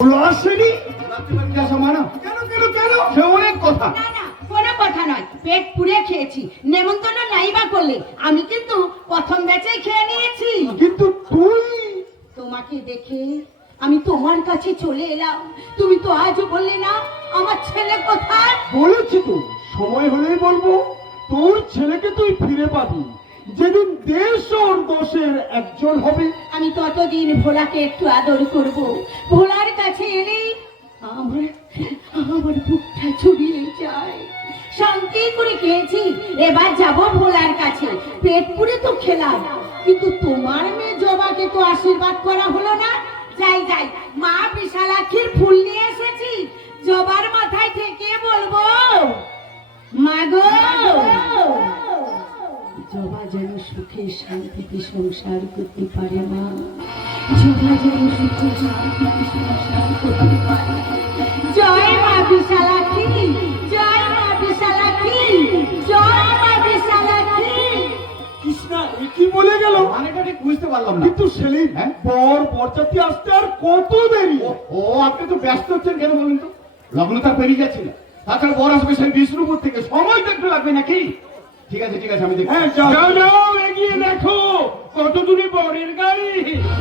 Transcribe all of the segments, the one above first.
আসেনি কেন কেন কেন সে অনেক কথা। না না কোনো কথা নয়, পেট পুড়ে খেয়েছি, নেমন্তন্ন নাই বা করলে আমি কিন্তু প্রথম ব্যাচেই খেয়ে নিয়েছি। কিন্তু তুই তোমাকে দেখে আমি তোমার কাছে চলে এলাম, তুমি তো আজও বললে না আমার ছেলে কোথায়। বলেছি তো সময় হলেই বলবো। তোর ছেলেকে তুই ফিরে পাবি যেদিন দেশ ওর দোষের একজন হবে। আমি ততদিন ভোলাকে একটু আদর করব, ভোলার কাছে এলেই আমার আমার বুকটা ছড়িয়ে যায়। শান্তি করে খেয়েছি, এবার যাব ভোলার কাছে। পেট পুড়ে তো খেলাম, কিন্তু তোমার মেয়ে জবাকে তো আশীর্বাদ করা হলো না। যাই যাই, মা বিশালাক্ষীর ফুল নিয়ে এসেছি, জবার মাথায় থেকে বলবো, মাগো জবা যেন সুখে শান্তিতে সংসার করতে পারে, মা জবা যেন সুখে শান্তিতে সংসার করতে পারে। জয় মা বিশালাক্ষী, জয় মা বিশালাক্ষী, জয় মা বিশালাক্ষী। কৃষ্ণা কি বলে গেল মানেটা ঠিক বুঝতে পারলাম না। কিন্তু সেলিম বরযাত্রী আসতে আর কত দেরি? ও আপনি তো ব্যস্ত হচ্ছেন কেন বলুন তো? লগ্নটা পেরিয়ে যাচ্ছে না, তাছাড়া বর আসবে সেই বিষ্ণুপুর থেকে, সময় তো একটু লাগবে নাকি? ঠিক আছে ঠিক আছে, আমি দেখি। হ্যাঁ যাও যাও, এগিয়ে দেখো কত দূরে বরের গাড়ি।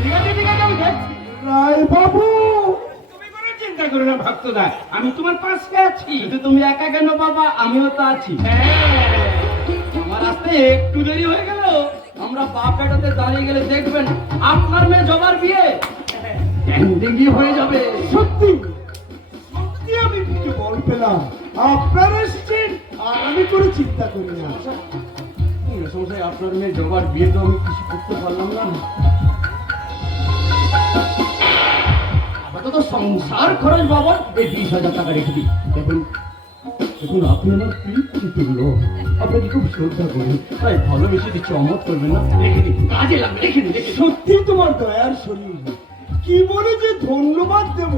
ঠিক আছে ঠিক আছে, আমি দেখছি। রায় বাবু তুমি কোনো চিন্তা করো না ভক্তদা, আমি তোমার পাশে আছি। কিন্তু তুমি একা কেন বাবা, আমিও তো আছি। আমার আসতে একটু দেরি হয়ে গেল, আমরা বাপ বেটাতে দাঁড়িয়ে গেলে দেখবেন আপনার মেয়ে জবার বিয়ে ড্যান্ডিঙ্গি হয়ে যাবে। সত্যি সত্যি আমি কিছু বল পেলাম। আপনারা এসেছেন আর আমি করে চিন্তা করি না। সমস্যায় আপনার মেয়ে জবার বিয়ে তো আমি কিছু করতে পারলাম না। আপাতত সংসার খরচ বাবদ এই 20,000 টাকা রেখে দিই। দেখুন দেখুন, আপনি আমার প্রিয় লোক, আপনাকে খুব শ্রদ্ধা করি, তাই ভালোবেসে দিচ্ছি, অমত করবেন না। রেখে দিন, কাজে লাগবে, রেখে দিন। সত্যি তোমার দয়ার শরীর, কি বলে যে ধন্যবাদ দেব।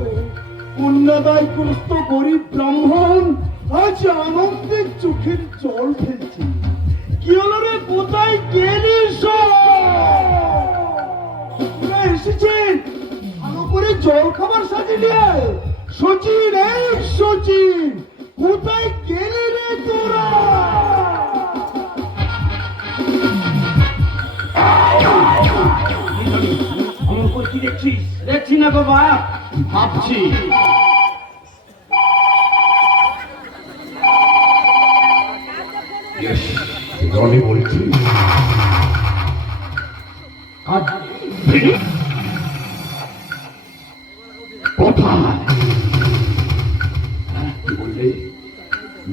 কন্যাদায়গ্রস্ত গরিব ব্রাহ্মণ আজ আনন্দের চোখের জল ফেলছে। কি হলো রে, কোথায় গেলি? এসেছেন ভালো করে জল খাবার সাজিয়ে নিয়ে। সচিন, এই সচিন, কোথায় গেলি রে তোরা? কি দেখছিস? দেখছি না বাবা, ভাবছি। রনি বলছি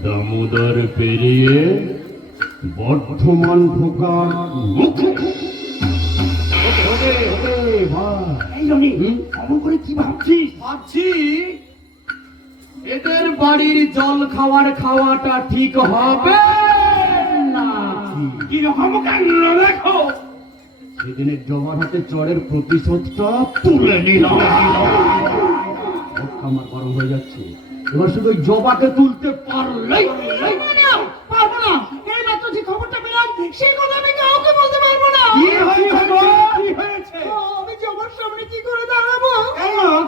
দামোদর পেরিয়ে বর্ধমান ঢোকার মুখ। অমন করে কি ভাবছিস? ভাবছি এদের বাড়ির জল খাওয়াটা ঠিক হবে না। কিরকম কাণ্ড দেখো। সেদিনের জবার হাতে চরের প্রতিশোধটা তুলে নিলাম। আমার গরম হয়ে যাচ্ছে, এবার শুধু ওই জবাকে তুলতে পারলেই। পারবো না, এই মাত্র যে খবরটা পেলাম সেই কথা আমি কাউকে বলতে পারবো না। কি হয়েছে গো? কি হয়েছে? আমি জবার সামনে কি করে দাঁড়াবো?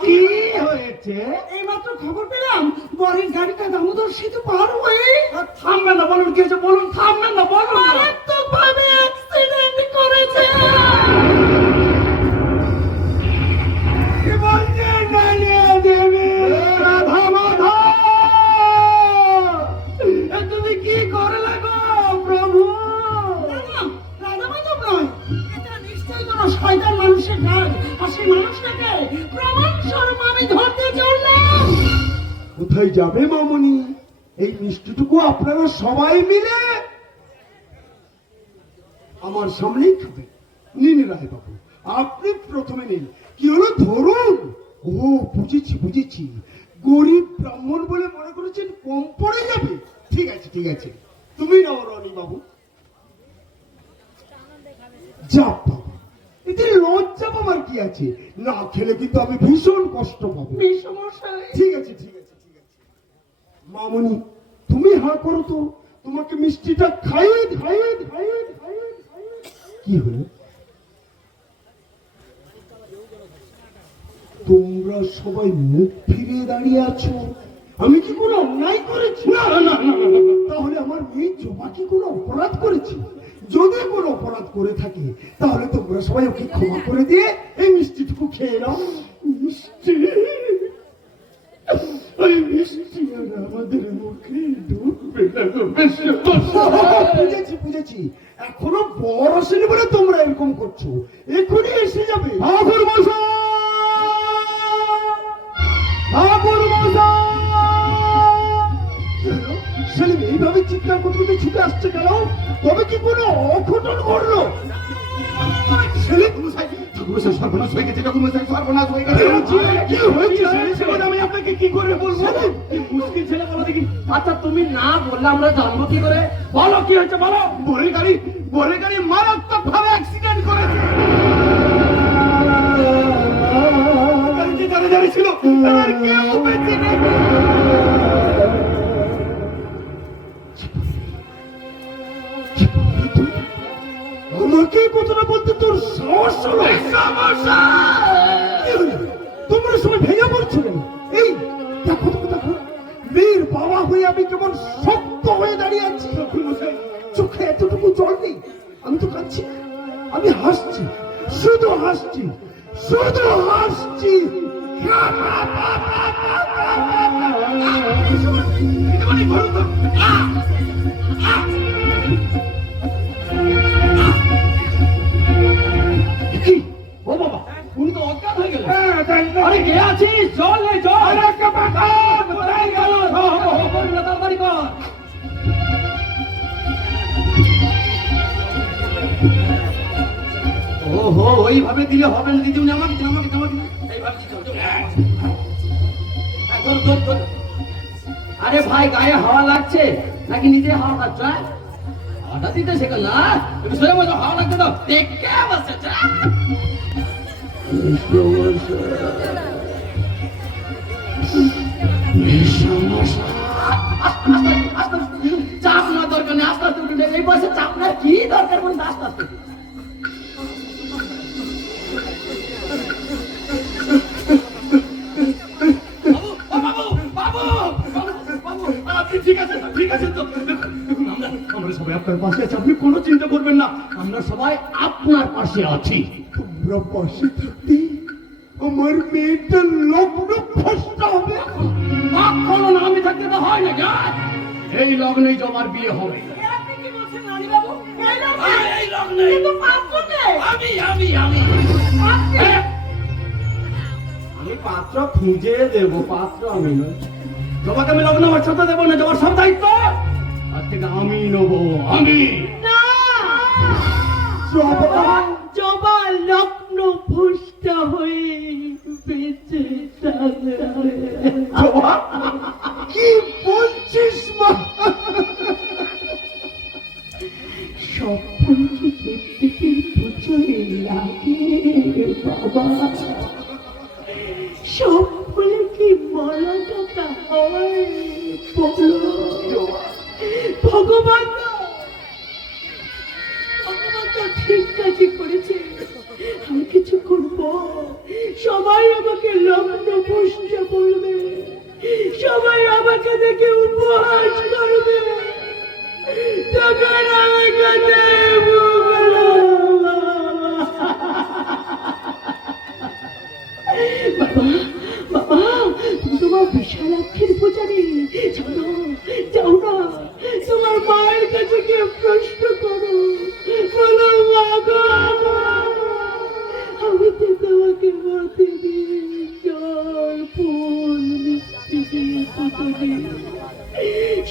কি হয়েছে? এই মাত্র খবর পেলাম বরের গাড়িটা দামোদর সেতু পার হয়ে থামবেন না, বলুন কি হয়েছে বলুন, থামবেন না বলুন। মারাত্মক ভাবে অ্যাক্সিডেন্ট করেছে। কি বলছে ডালিয়া দেবী? রাধা মাধব, তুমি কি করলে গো প্রভু? রাধা মাধব নয়, এটা নিশ্চয়ই কোনো শয়তান মানুষের কাজ। আর সেই মানুষটাকে প্রমাণ স্বরূপ আমি ধরতে চললাম। কোথায় যাবে মামনি? এই মিষ্টিটুকু আপনারা সবাই মিলে আমার সামনেই খাবে। নিন রায় বাবু, আপনি প্রথমে নিন। কি হলো ধরুন। ও বুঝেছি বুঝেছি, গরিব ব্রাহ্মণ বলে মনে করেছেন কম পড়ে যাবে। ঠিক আছে ঠিক আছে, তুমি নাও রনি বাবু। যা বাবা, এতে লজ্জা পাবার কি আছে? না খেলে কিন্তু আমি ভীষণ কষ্ট পাবো। ঠিক আছে ঠিক আছে ঠিক আছে। মামনি তুমি হা করো তো, তোমাকে মিষ্টিটা খাইয়ে খাইয়ে খাইয়ে খাইয়ে খাইয়ে। কি হলো? তোমরা সবাই মুখ ফিরিয়ে দাঁড়িয়ে আছো, আমি কি কোনো অন্যায় করেছি? না না না না, না, না, না। তাহলে আমার মেয়ে জবা কি কোনো অপরাধ করেছে? যদি কোনো অপরাধ করে থাকে তাহলে তোমরা সবাই ওকে ক্ষমা করে দিয়ে এই মিষ্টিটুকু খেয়ে নাও। মিষ্টি, ওই মিষ্টি আর আমাদের মুখে ঢুকবে না গো মেসোমশাই। বুঝেছি বুঝেছি, এখনো বড় আসেনি বলে তোমরা এরকম করছো, এখনই এসে যাবে। ঠাকুর মশাই, ঠাকুর মশাই, সেলিম এইভাবে চিৎকার করতে করতে ছুটে আসছে কেন? তবে কি কোনো অঘটন ঘটলো? সেলিম, ঠাকুরমশাই সর্বনাশ হয়ে গেছে, ঠাকুরমশাই সর্বনাশ হয়ে গেছে। কি হয়েছে? সেটা আমি আপনাকে কি করে বলবো? এই মুশকিল ছেলে বলো দেখি। আচ্ছা তুমি না বললে আমরা জানবো কি করে? বলো কি হয়েছে বলো। বোরের গাড়ি মারাত্মক ভাবে অ্যাক্সিডেন্ট করেছে। গাড়িতে যারা যারা ছিল তার কেউ বেঁচে নেই। আমাকে কথাটা বলতে তোর সাহস হলো? কি হলো? তোমরা সবাই ভেঙে পড়ছো কেন? এই দেখো দেখো দেখো, মেয়ের বাবা হয়ে আমি কেমন শক্ত হয়ে দাঁড়িয়ে আছি। চোখে এতটুকু জল নেই, আমি তো কাঁদছি না, আমি হাসছি, শুধু হাসছি, শুধু হাসছি। ও বাবা, উনি তো অজ্ঞান হয়ে গেলেন। আরে কে আছিস? চল রে চল। কোথায় গেল? তাড়াতাড়ি কর। ওহো, ওইভাবে দিলে হবে না দিদি, উনি আমাকে দিন, আমাকে দিন, আমাকে দিন। এইভাবে দিতে হবে। হ্যাঁ, ধর, ধর, ধর। আরে ভাই, গায়ে হাওয়া লাগছে নাকি নিজে হাওয়া খাচ্ছ? হাওয়াটা দিতে শেখো না, তুমি সোজা মতো হাওয়া লাগছে তো দেখে বসে যা। চাপ না দরকার নেই, আস্তে আস্তে উঠে এই বয়সে চাপ না, কি দরকার বলতে আস্তে আস্তে। আপনি ঠিক আছেন? ঠিক আছেন তো? দেখুন, আমরা সবাই আপনার পাশে আছি, আপনি কোনো চিন্তা করবেন না, আমরা সবাই আপনার পাশে আছি। তোমরা পাশে থাকতে আমার মেয়েটা লগ্ন ফসটা হবে। কখনো না, আমি থাকতে তো হয় না। যা, এই লগ্নেই জমার বিয়ে হবে। আপনি কি বলছেন রানীবাবু? এই লগ্নে কিন্তু পাত্র কে? আমি আপনি? আমি পাত্র খুঁজে দেব, পাত্র আমি নই। জবাকে আমি লগ্ন আমার সাথে দেবো না, জবার সব দায়িত্ব আজ থেকে আমি নেবো, আমি। না, জবা লগ্ন ভুষ্ট হয়ে বেঁচে থাকবে। জবা, কি বলছিস মা? স্বপ্নকে দেখতে বুঝে লাগে বাবা, স্বপ্নে কি বলা কথা হয় বলো? ভগবান তো ঠিক কাজই করেছে, আমি কিছু করবো? সবাই আমাকে লগ্ন পুষ্ট বলবে, সবাই আমাকে দেখে উপহাস করবে, তখন আমি কোথায় মুখ বাবা? বাবা, তুমি তোমার বিশালাক্ষীর পূজারি, যাও না, যাও না, তোমার মায়ের কাছে গিয়ে প্রশ্ন করো, বলো মা গো, আমি তো তোমাকে প্রতিদিন জল ফুল মিষ্টি দিয়ে পুজো দিই,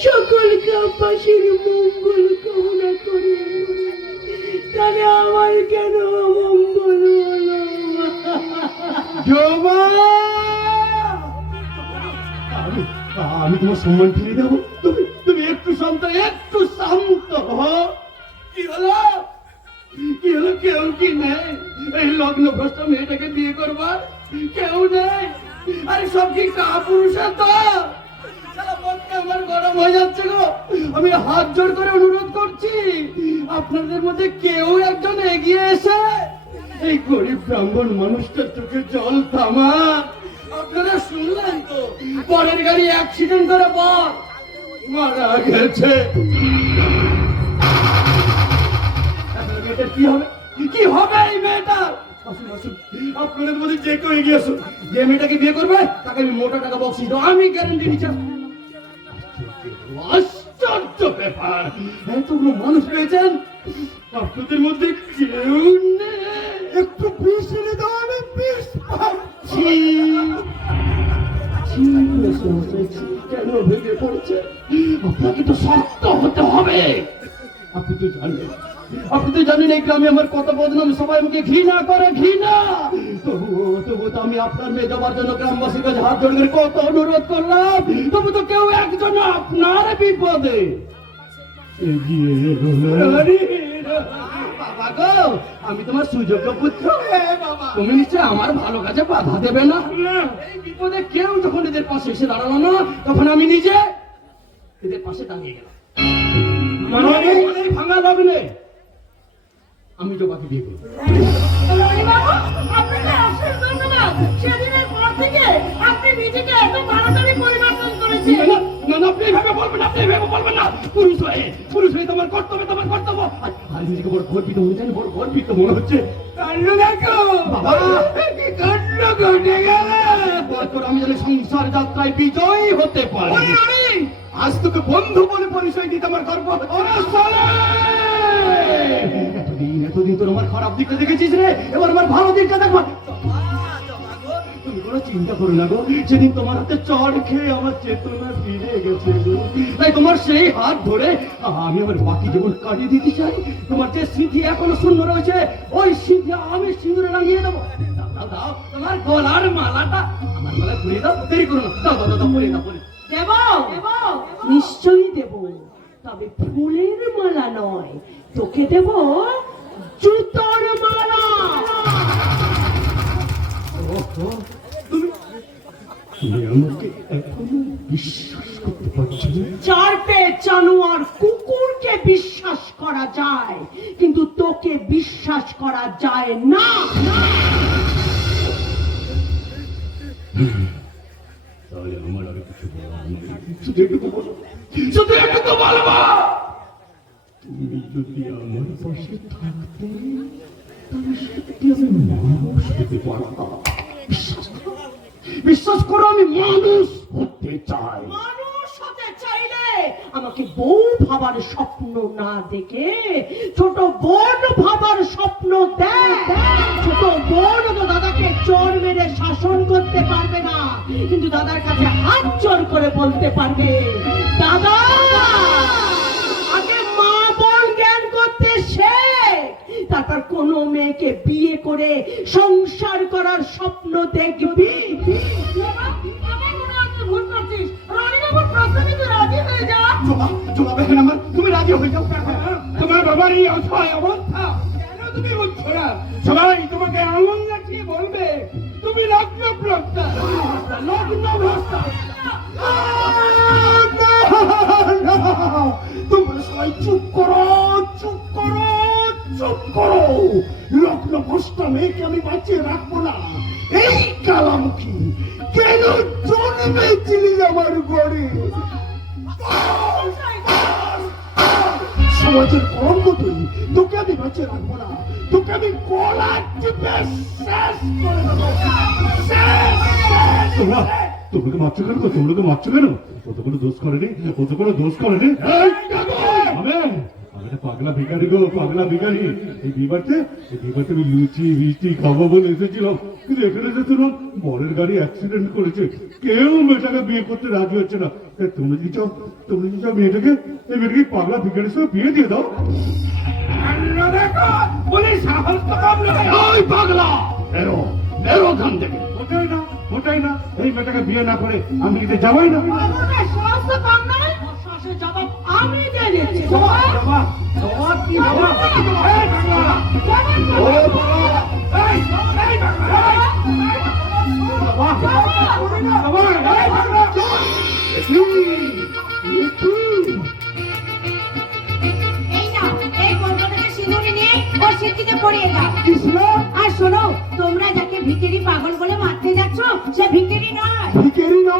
সকল গ্রামবাসীর মঙ্গল কামনা করি, তাহলে আমার কেন মঙ্গল হলো? জবা, আমি তোমার সম্মান ফিরিয়ে দেবো। তুমি একটু শান্ত, একটু শান্ত হও। কি হলো? কি হলো? কেউ কি নেই এই লগ্ন ভ্রষ্ট মেয়েটাকে বিয়ে করবার? কেউ নেই? আরে সব কি কাপুরুষের তো? সারা মনটা আমার গরম হয়ে যাচ্ছে গো। আমি হাত জোড় করে অনুরোধ করছি, আপনাদের মধ্যে কেউ একজন এগিয়ে এসে এই গরিব ব্রাহ্মণ মানুষটার চোখে জল থামা। আপনারা শুনলেন তো, পরের গাড়ি অ্যাক্সিডেন্ট করে বর মারা গেছে। মেয়েটার কি হবে, কি হবে এই মেয়েটার? আসুন আসুন, আপনাদের মধ্যে যে কেউ এগিয়ে আসুন, যে মেয়েটাকে বিয়ে করবে তাকে আমি মোটা টাকা বক্সিস দেবো, আমি গ্যারান্টি দিচ্ছি। আশ্চর্য ব্যাপার, এতগুলো মানুষ পেয়েছেন, আপনাদের মধ্যে কেউ নেই। একটু বিষ এনে দাও, আমি বিষ পাচ্ছি। কেন ভেঙে পড়ছে? আপনাকে তো শক্ত হতে হবে। আপনি তো জানেন এই গ্রামে আমার কত বদনাম, সবাই আমাকে ঘৃণা করে, ঘৃণা। তবু তো আমি আপনার মেয়ে যাবার জন্য গ্রামবাসীর কাছে হাত জোড় করে কত অনুরোধ করলাম, তবু তো কেউ একজন আপনার বিপদে এগিয়ে এলো না। বাবা গো, আমি তোমার সুযোগ্য পুত্র, তুমি নিশ্চয় আমার ভালো কাজে বাধা দেবে না। এই বিপদে কেউ যখন এদের পাশে এসে দাঁড়ালো না, তখন আমি নিজে এদের পাশে দাঁড়িয়ে গেলাম। এই ভাঙা লগ্নে আমি জবাকে বিয়ে করবো। আপনাকে অশেষ ধন্যবাদ। সেদিনের পর থেকে আপনি নিজেকে এত তাড়াতাড়ি পরিবর্তন করেছেন। না না, আপনি এভাবে বলবেন, আপনি এভাবে বলবেন না। পুরুষ হয়ে তোমার কর্তব্য, তোমার কর্তব্য। আর নিজেকে বড় গর্বিত মনে হচ্ছে, বড় গর্বিত মনে হচ্ছে। কাণ্ড দেখো বাবা, কি কাণ্ড ঘটে গেল। বছর আমি যেন সংসার যাত্রায় বিজয়ী হতে পারি। আজ তোকে বন্ধু বলে পরিচয় দিতে আমার গর্ব। এতদিন তোর আমার খারাপ দিকটা দেখেছিস রে, এবার আমার ভালো দিকটা দেখো। তুমি কোনো চিন্তা করো না গো, সেদিন তোমার হাতে চড় খেয়ে আমার চেতনা ফিরে গেছে গো। তাই তোমার সেই হাত ধরে আমি আমার বাকি জীবন কাটিয়ে দিতে চাই। তোমার যে স্মৃতি এখনো শূন্য রয়েছে, ওই স্মৃতি আমি সিঁদুরে লাগিয়ে দেবো। দাও দাও, তোমার গলার মালাটা আমার গলায় পরিয়ে দাও, দেরি করো না। দাও দাও দাও, পরিয়ে দাও, পরিয়ে দেব, নিশ্চয়ই দেব, তবে ফুলের মালা নয়, তোকে দেব জুতোর মালা। তুমি আমাকে এখনো বিশ্বাস করতে পারছো না? চার পেয়ে জানোয়ার কুকুরকে বিশ্বাস করা যায়, কিন্তু তোকে বিশ্বাস করা যায় না। তাহলে আমার আগে কিছু বলার নেই, শুধু একটু বলো, শুধু একটু বলবো। তুমি যদি আমার পাশে থাকতে, তাহলে সত্যি আমি মানুষ হতে পারতাম। বিশ্বাস করো, আমি মানুষ হতে চাই। মানুষ হতে চাইলে আমাকে বউ ভাবার স্বপ্ন না দেখে ছোট বোন ভাবার স্বপ্ন দেখ। ছোট বোন তো দাদাকে চোর মেরে শাসন করতে পারবে না, কিন্তু দাদার কাছে হাত জোর করে বলতে পারবে, দাদা আগে মা বোন জ্ঞান করতে শেখ, তারপর কোন মেয়েকে বিয়ে করে সংসার করার স্বপ্ন দেখবি। তুমি রাজি হয়ে যাও। তোমার বাবার এই অসহায় অবস্থা কেন তুমি বুঝছো না? সবাই তোমাকে আঙুল দেখিয়ে বলবে তুমি লগ্ন ভ্রষ্টা, লগ্ন ভ্রষ্টা। তোমরা সবাই চুপ করো, চুপ করো, চুপ করো। লগ্ন ভ্রষ্ট মেয়েকে আমি বাঁচিয়ে রাখবো না। এই কালামুখী কেন জন্মেছিলি আমার ঘরে? সমাজের কলঙ্ক তুই, তোকে আমি বাঁচিয়ে রাখবো না। তোকে আমি গলা টিপে শেষ করে দেবো। তোমরা মারছো কেন? তোমরা মারছো কেন? ও তো কোনো দোষ করেনি, ও তো কোনো দোষ করেনি। আমি একটা পাগলা ভিখারি গো, পাগলা ভিখারি। এই বিবারতে আমি লুচি মিষ্টি খাবো বলে এসেছিলাম, কিন্তু এখানে যে শুনুন বরের গাড়ি অ্যাক্সিডেন্ট করেছে, কেউ মেয়েটাকে বিয়ে করতে রাজি হচ্ছে না। তোমরা কি চাও মেয়েটাকে, এই মেয়েটাকে পাগলা ভিখারির সঙ্গে বিয়ে দিয়ে দাও। পাগলা বেরো, বেরো ওখান থেকে। ওটাই না, এই মেয়েটাকে বিয়ে না করে আমি কিন্তু যাবোই না। জবাব আমি দিয়ে দিচ্ছি। পরিয়ে দাও, আর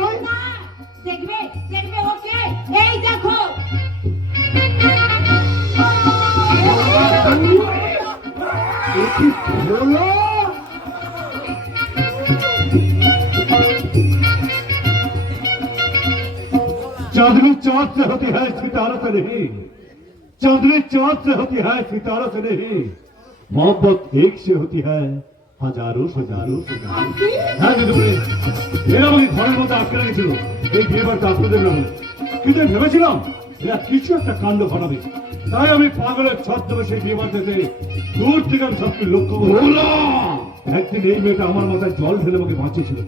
নয়? না, দেখবে দেখবে ওকে, এই দেখো। এ কি ভোলা? चांदनी चांद से होती है सितारों से नहीं, चांदनी चांद से होती है सितारों से नहीं, मोहब्बत एक से होती है হাজারো হাজারো হ্যাঁ দিদি এরা আমাকে ঘরের মধ্যে আটকে রেখেছিল এই বিয়ে বাড়িতে আপনাদের নামে, কিন্তু আমি ভেবেছিলাম এরা কিছু একটা কাণ্ড ঘটাবে, তাই আমি পাগলের ছদ্মবেশে সেই বিয়ে বাড়িতে দূর থেকে আমি সবকে লক্ষ্য করলাম। একদিন এই মেয়েটা আমার মাথায় জল ঢেলে আমাকে বাঁচিয়েছিল,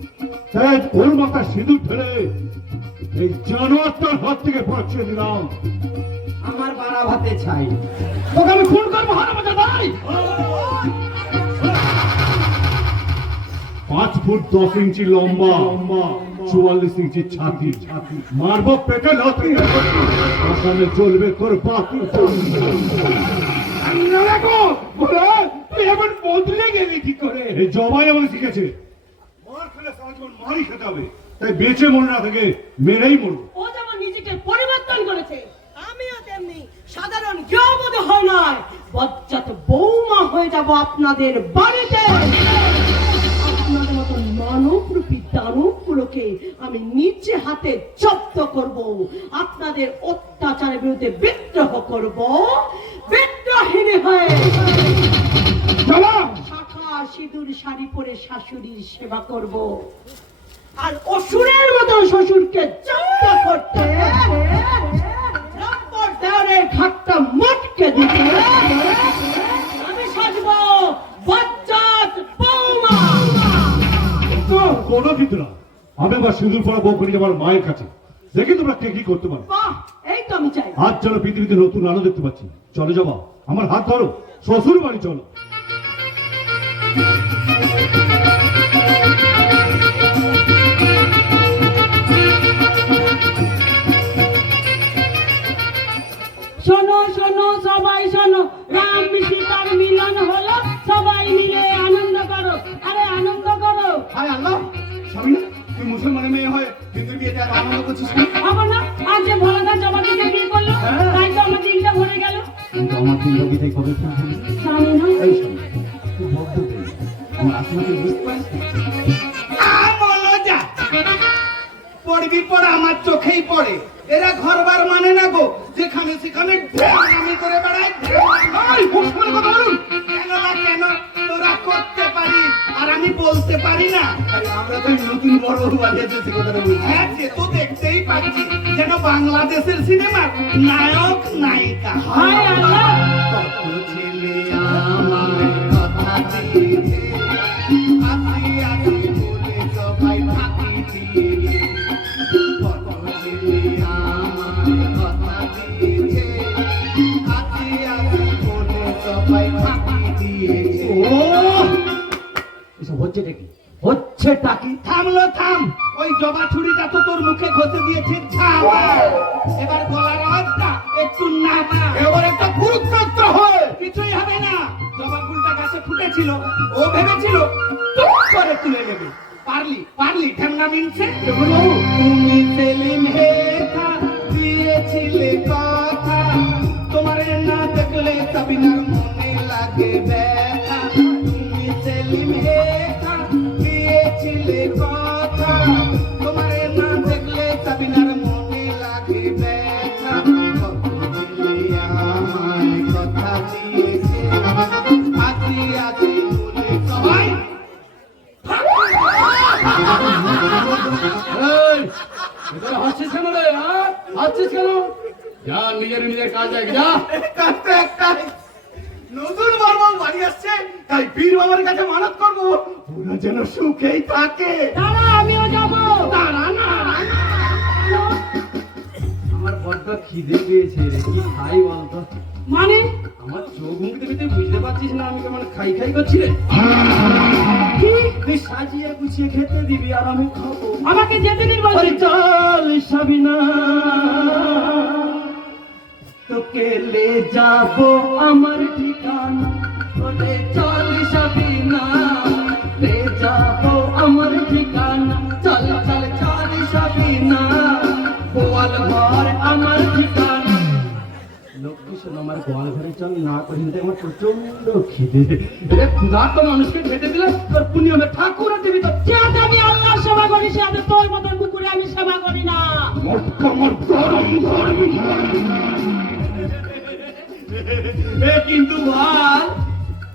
তাই ওর মাথায় সিঁদুর ঢেলে এই জানোয়ারটার হাত থেকে বাঁচিয়ে দিলাম। আমার বাড়া ভাতে ছাই, তোকে আমি খুন করবো হারামজাদা ভাই। 5 ফুট 10 ইঞ্চি লম্বা, 44 ইঞ্চি ছাতি, মারবো পেটে লাথি, ওখানে চলবে তোর বাকি। তুই এমন বদলে গেলি কি করে? এই জবাই আমাকে শিখেছে, মার খেলে সারা জীবন মারই খেতে হবে, তাই বেঁচে মরে না থেকে মেরেই মরবো। ও যেমন নিজেকে পরিবর্তন করেছে, আমিও তেমনি সাধারণ কেউ বোধ হয় নয়, বজ্জাত বৌমা হয়ে যাব আপনাদের বাড়িতে। আপনাদের মতন মানবরূপী দানবগুলোকে আমি নিচে হাতে জব্দ করব, আপনাদের অত্যাচারের বিরুদ্ধে বিদ্রোহ করব, বিদ্রোহিনী হয়ে শাখা সিঁদুর শাড়ি পরে শাশুড়ির সেবা করব, আর অসুরের মতন শ্বশুরকে জব্দ করতে রামপুর দেওয়ারের ঘাটটা মটকে দিতে আমি সাজবো বজ্জাত বৌমা। কোনো কিন্তু না, আমি আমার সিঁদুর পরা বউ করে আমার মায়ের কাছে, দেখি তোমরা কে কি করতে পারো। বাহ, এই তো আমি চাই। আজ চলো পৃথিবীতে নতুন আলো দেখতে পাচ্ছি, চলে যাবা আমার হাত ধরো, শ্বশুর বাড়ি চলো। শোনো শোনো সবাই শোনো, রাম সীতার মিলন হলো, সবাই মিলে আনন্দ করো, আরে আনন্দ করো। হায় আল্লাহ, স্বামী তুই মুসলমানের মেয়ে হয় কিন্তু বিয়েতে আর আনন্দ করছিস না? আমার না আজ যে ভোলাদার জবাকে বিয়ে করলো, তাই তো আমার দিনটা ভরে গেল। কিন্তু আমার তিন বিয়েতে কবে জানি না। এই স্বামী তুই বদ্ধ পেয়ে আমার আসমাকে বুঝতে পারিস বলো যা পড়বি পড়া আমার চোখেই পড়ে, এরা ঘরবার মানে না গো, যেখানে সেখানে আমি করে বেড়াই। কেন না কেন তোরা করতে পারিস আর আমি বলতে পারি না? আমরা তো নতুন বড় বানিয়েছি কথাটা বলছি। হ্যাঁ সে তো দেখতেই পাচ্ছি, যেন বাংলাদেশের সিনেমার নায়ক নায়িকা। হায় আল্লাহ, কত ছেলে আমায় কথা দিয়েছে, হাসি হাসি বলে সবাই ফাঁকি দিয়েছে। কত ছেলে আমায় কথা দিয়েছে, হাসি হাসি বলে সবাই ফাঁকি দিয়েছে। এসব হচ্ছেটা কি? হচ্ছেটা কি? থামলো থাম, ওই জবা ছুরিটা তো তোর মুখে ঘষে দিয়েছে ঝামা। এবার গলার আওয়াজটা একটু নামা, এবার একটা কুরুক্ষেত্র হয়। কিছুই হবে না, জবা ফুলটা গাছে ফুটেছিল, ও ভেবেছিল টুক করে তুলে নেবে। পারলি পারলি ঢেমনা মিলছে। তুমি সেলিম হে থা দিয়েছিলে কথা, তোমার না দেখলে সাবিনার মনে লাগে ব্যথা। তুমি সেলিম হে থা দিয়েছিলে কথা, তোমার না দেখলে সাবিনার মনে লাগে ব্যথা। কত ছেলে আমায় কথা দিয়েছে, আসি আসি বলে সবাই হাসছিস কেন রে? হাসছিস কেন? যা নিজের নিজের কাজ দেখ, যা। নতুন বর্মা বাড়ি আসছে, তাই বীর বাবার কাছে মানত করবো ওরা যেন সুখেই থাকে। দাঁড়া আমিও যাবো। দাঁড়া না, আমার বড্ড খিদে পেয়েছে রে, কি খাই বলতো? মানে আমার চোখ মুখ দেখে তুই বুঝতে পারছিস না আমি কেমন খাই খাই করছি রে? কি? তুই সাজিয়ে গুছিয়ে খেতে দিবি আর আমি খাবো। আমাকে যেতে দিন ওরে বলছি। চল সাবিনা, তোকে লে যাবো আমার ঠিকানা। ওরে চল সাবিনা, লে যাবো আমার ঠিকানা। চল চল চল সাবিনা। কিনা, গোয়াল ঘর আমার ঠিকানা। লক্ষ্মী শোন, আমার গোয়াল ঘরে চল না করে নিতে আমার প্রচন্ড খিদে। এরে ক্ষুধা তো মানুষকে খেতে দিলে তোর পুণ্যমে ঠাকুর দিবি তো। যে আমি আল্লাহর সেবা করি সে আমি তোর মতন কুকুরে আমি সেবা করি না। কিন্তু ভাই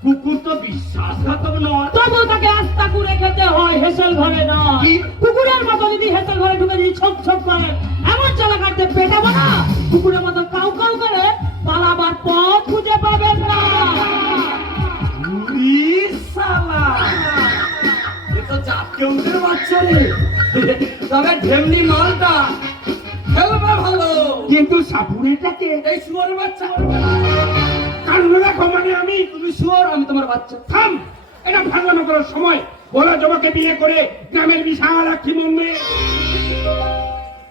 কুকুর তো বিশ্বাসঘাতক নয়। তবু তাকে আস্তা করে খেতে হয়, হেসেল ঘরে নয়। কি? কুকুরের মতো যদি হেসেল ঘরে ঢুকে যদি ছোপ ছোপ করে এমন চালা কাটতে পেটাবো না, কুকুরের মতো কাউ কাউ করে পালাবার পথ খুঁজে পাবেন না। উরি শালা, এ তো জাতকেউদের বাচ্চা রে। তবে ঢেমনি মালটা খেলবে ভালো, কিন্তু সাপুরেটাকে এই শুয়োর বাচ্চা। কারণ রাখো মানে আমি, তুমি শুয়োর, আমি তোমার বাচ্চা। থাম, এটা ভাঙানো করার সময় বলা জমাকে বিয়ে করে গ্রামের বিশাল একটি মন্দির,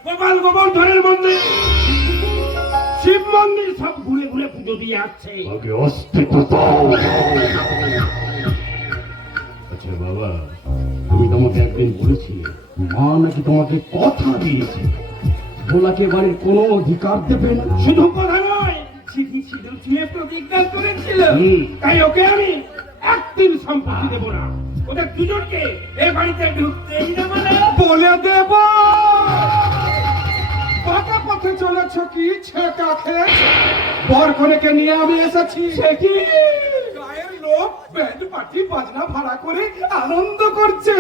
গোপাল গোবর্ধনের মন্দির, শিব মন্দির সব ঘুরে ঘুরে পুজো দিয়ে আসছে। আগে অস্তিত্ব দাও। আচ্ছা বাবা, তুমি তো আমাকে একদিন বলেছিলে মা নাকি তোমাকে কথা দিয়েছে ভোলাকে বাড়ির কোনো অধিকার দেবে না। শুধু কথা নয়, সিঁথি সিঁদুর ছুঁয়ে প্রতিজ্ঞা করেছিল। হুম। তাই ওকে আমি একদিন সম্পত্তি দেবো না, ওদের দুজনকে এ বাড়িতে ঢুকতেই দেবো না বলে দেব। পাকা পথে চলেছ কি ছেকা খেয়েছ? বর কনেকে নিয়ে আমি এসেছি। সে কি গায়ের লোক ব্যান্ড পার্টি বাজনা ভাড়া করে আনন্দ করছে।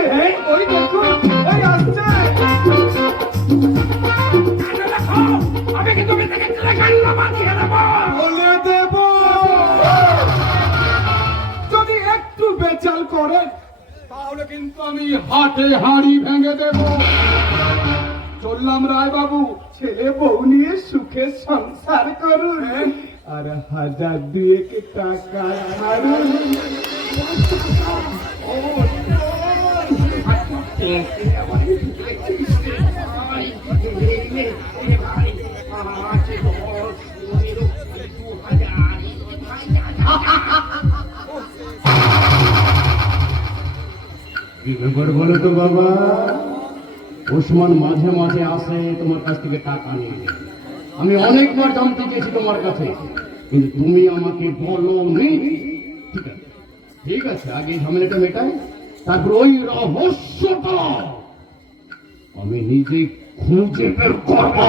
ওই দেখুন, ওই আসছে। কানে রাখো, আমি কিন্তু বেঁচে গেলে গান্না বাঁধিয়ে দেবো। বলে দেব, যদি একটু বেচাল করেন তাহলে কিন্তু আমি হাটে হাড়ি ভেঙে দেব। চললাম রায় বাবু, ছেলে বউ নিয়ে সুখে সংসার করুন, আর 1000-2 টাকা ছাড়ুন। কি ব্যাপার বলো তো বাবা? ওসমান মাঝে মাঝে আসে তোমার কাছ থেকে টাকা নিয়ে। আমি অনেকবার জানতে চেয়েছি তোমার কাছে, কিন্তু তুমি আমাকে বলোনি। ঠিক আছে, ঠিক আছে, আগে এই ঝামেলাটা মেটাই, তারপর ওই রহস্যটা আমি নিজে খুঁজে বের করবো।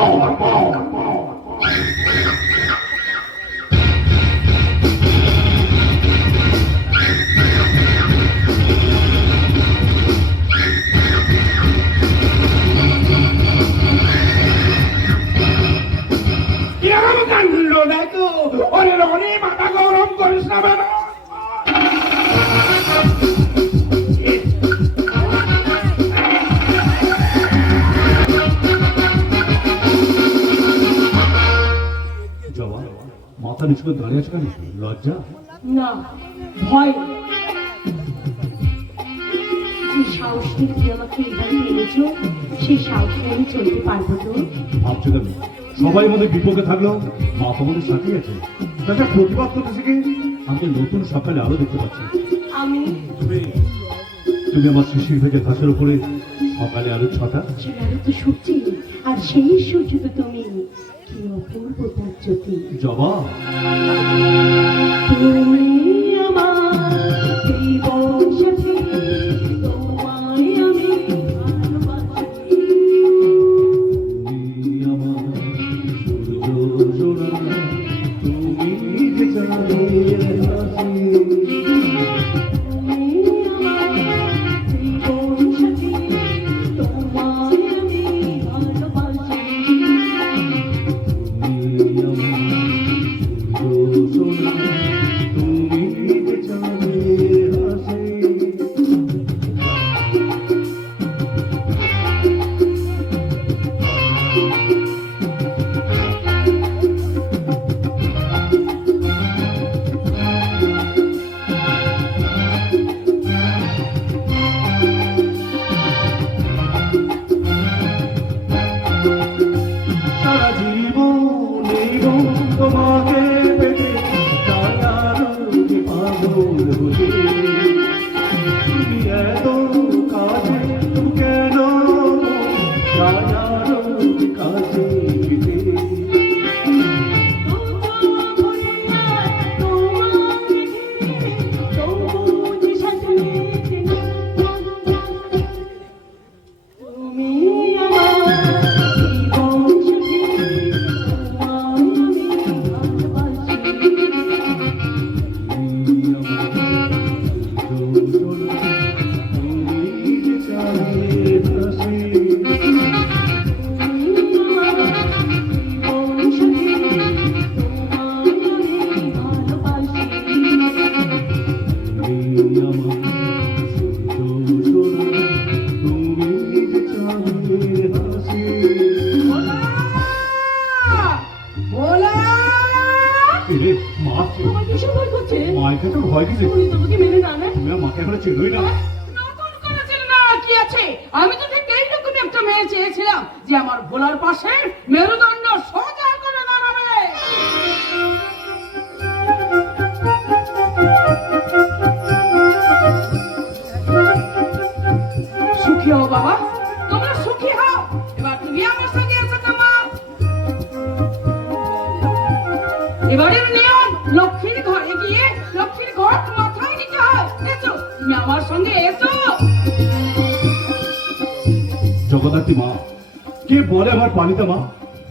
কিরকম কাণ্ড দেখো, ওরে রনি মাথা গরম করিস না বেটা। জবা, মাথা নিচু করে দাঁড়িয়ে আছে কেন? লজ্জা? না, ভয়। যে সাহস নিয়ে তুমি আমাকে এখানে এনেছো, সেই সাহস নিয়ে আমি চলতে পারবো তো? ভাবছো কেন? সবাই আমাদের বিপক্ষে থাকলেও মা তো আমাদের সাথেই আছে। তাছাড়া প্রতিবাদ করতে শিখে আমাকে নতুন সকালে আলো দেখতে পাচ্ছি। আমি তুমি আমার শিশির ভেজা ঘাসের উপরে সকালে আলোর ছটা। সেখানে তো সূর্য, আর সেই সূর্য তো তুমি। কি অপূর্ব তার জ্যোতি। জবা, তুমি আমার জীবন সাথী, তোমায় আমি ভালোবাসি। তুমি আমার সূর্য সোনা, তুমি যে চাঁদের হাসি। তুমি আমার জীবন সাথী, তোমায় আমি ভালোবাসি। তুমি আমার সূর্য সোনা, তুমি রোজ কাছে পিঠে। তুমি আমার জীবন সখী, তোমার কিসব ভয় করছে? মায়ের কাছে ভয় দিছে উনি তোমাকে মেনে না নেয়? তুমি আর মাকে এখনো চেনোই না। নতুন করে চেনে না কি আছে? আমি তো ঠিক এইরকমই একটা মেয়ে চেয়েছিলাম যে আমার ভোলার পাশে মেরুদণ্ড সোজা করে দাঁড়াবে। সুখী হও বাবা, তোমরা সুখী হও। এবার তুমি আমার সঙ্গে এসো তো মা। এবারের নিয়ম, লক্ষ্মীর ঘরে গিয়ে লক্ষ্মীর ঘট মাথায় নিতে হয়। এসো, তুমি আমার সঙ্গে এসো। জগদ্ধাত্রী মা, কে বলে আমার পালিতা মা?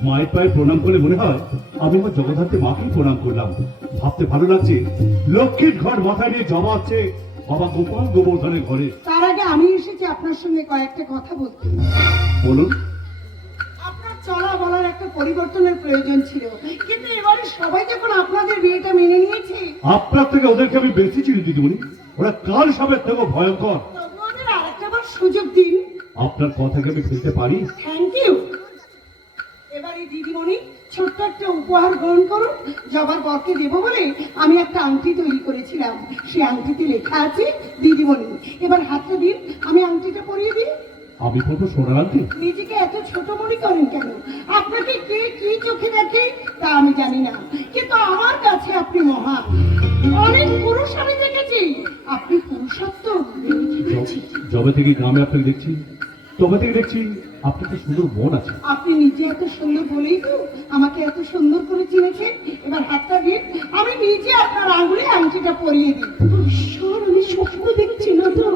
মায়ের পায়ে প্রণাম করে মনে হয় আমি আমার জগদ্ধাত্রী মাকেই প্রণাম করলাম। ভাবতে ভালো লাগছে, লক্ষ্মীর ঘর মাথায় নিয়ে জবা হচ্ছে বাবা গোপাল গোবর্ধনের ঘরে। তার আগে আমি এসেছি আপনার সঙ্গে কয়েকটা কথা বলতে। বলুন। আপনার চলা বলার একটা পরিবর্তনের প্রয়োজন ছিল, কিন্তু এবারে সবাই যখন আপনাদের বিয়েটা মেনে নিয়েছে, আপনার থেকে ওদেরকে আমি বেশি চিনি দিদিমণি। ওরা কাল সবের থেকেও ভয়ঙ্কর। তবু ওদের আরেকটা বার সুযোগ দিন। আপনার কথাকে আমি ফেলতে পারি? Thank you. এবারে দিদিমণি ছোট্ট একটা উপহার গ্রহণ করুন। জবার বরকে দেবো বলে আমি একটা আংটি তৈরি করেছিলাম, সেই আংটিতে লেখা আছে দিদিমণি। এবার হাতটা দিন, আমি আংটিটা পরিয়ে দিই। আমি বলবো সোনার আংটি। নিজেকে এত ছোট মনে করেন কেন? আপনাকে কে কি চোখে দেখে তা আমি জানি না, কিন্তু আমার কাছে আপনি মহান। অনেক পুরুষ আমি দেখেছি, আপনি পুরুষত্ব দেখেছি। যবে থেকে গ্রামে আপনাকে দেখছি, তবে থেকে দেখছি আপনার তো সুন্দর মন আছে। আপনি নিজে এত সুন্দর বলেই তো আমাকে এত সুন্দর করে চিনেছেন। এবার হাতটা দিন, আমি নিজে আপনার আঙুলে আংটিটা পরিয়ে দিই। ঈশ্বর, আমি স্বপ্ন দেখছি না তো?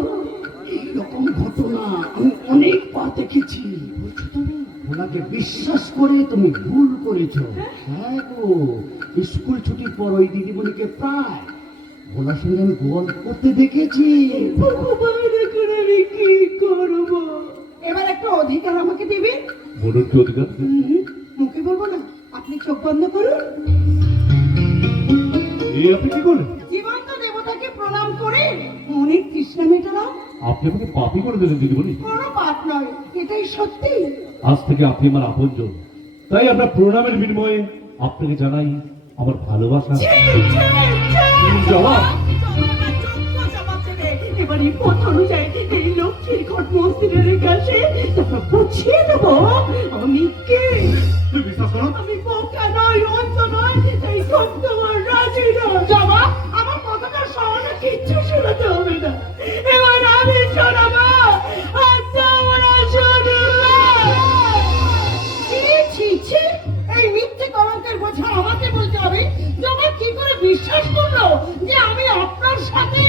এরকম ঘটনা আমি অনেকবার দেখেছি। বলছো তুমি ওনাকে বিশ্বাস করে তুমি ভুল করেছো। হ্যাঁ গো, স্কুল ছুটির পর ওই দিদিমণিকে প্রায় ওনার সঙ্গে আমি গল্প করতে দেখেছি। ভগবান, এখন আমি কি করব? এবার একটা অধিকার আমাকে দেবেন। বলুন কি অধিকার? মুখে বলবো না, আপনি চোখ বন্ধ করুন। এই আপনি কি করলেন? জীবন্ত দেবতাকে প্রণাম করে মনের তৃষ্ণা মেটালাম। আপনি আমাকে পাপি করে দিলেন দিদিমণি। কোনো পাপ নয়, এটাই সত্যি। আজ থেকে আপনি আমার আপনজন, তাই আমরা প্রণামের বিনিময়ে আপনাকে জানাই আমার ভালোবাসা। জবাব। এবার এই পথ অনুযায়ী এই লক্ষ্মীর ঘট মন্দিরের কাছে তারপর বুঝিয়ে দেবো আমি কে। তুই বিশ্বাস করো? আমি বোকা নই, অন্ধ নই, এই সত্য আমার রাজি নয়। বাবা, আমার কথাটা শোনা কিচ্ছু শোনাতে হবে না। এবার আমি শোনাবো, আর তোমরা শুনবে। ছি ছি ছি, এই মিথ্যে কলঙ্কের বোঝা আমাকে বলতে হবে। জবা কি করে বিশ্বাস করলো যে আমি আপনার সাথে?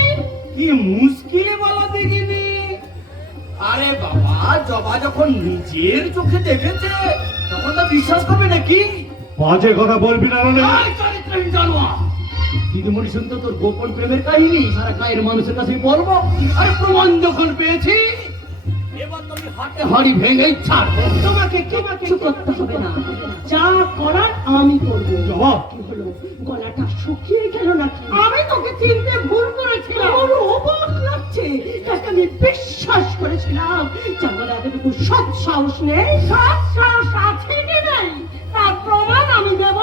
কি মুশকিলে বলা দেখিনি। আরে বাবা, জবা যখন নিজের চোখে দেখেছে তখন তো বিশ্বাস করবে নাকি? বাজে কথা বলবি না রে। আয় চরিত্রহীন জানোয়ার। দিদিমণি শুনতো তোর গোপন প্রেমের কাহিনী সারা গায়ের মানুষের কাছে বলবো। আর প্রমাণ যখন পেয়েছি, এবার তুমি হাতে হাড়ি ভেঙেই ছাড়বো। তোমাকে কিচ্ছু করতে হবে না, যা করার আমি করবো। জবাব। কি হলো, গলাটা শুকিয়ে গেল নাকি? আমি তোকে চিনতে ভুল করেছিলাম। আমার অবাক লাগছে, তাকে আমি বিশ্বাস করেছিলাম। যেমন এতটুকু সৎ সাহস নেই। সৎ সাহস আছে কি নেই তার প্রমাণ আমি দেব।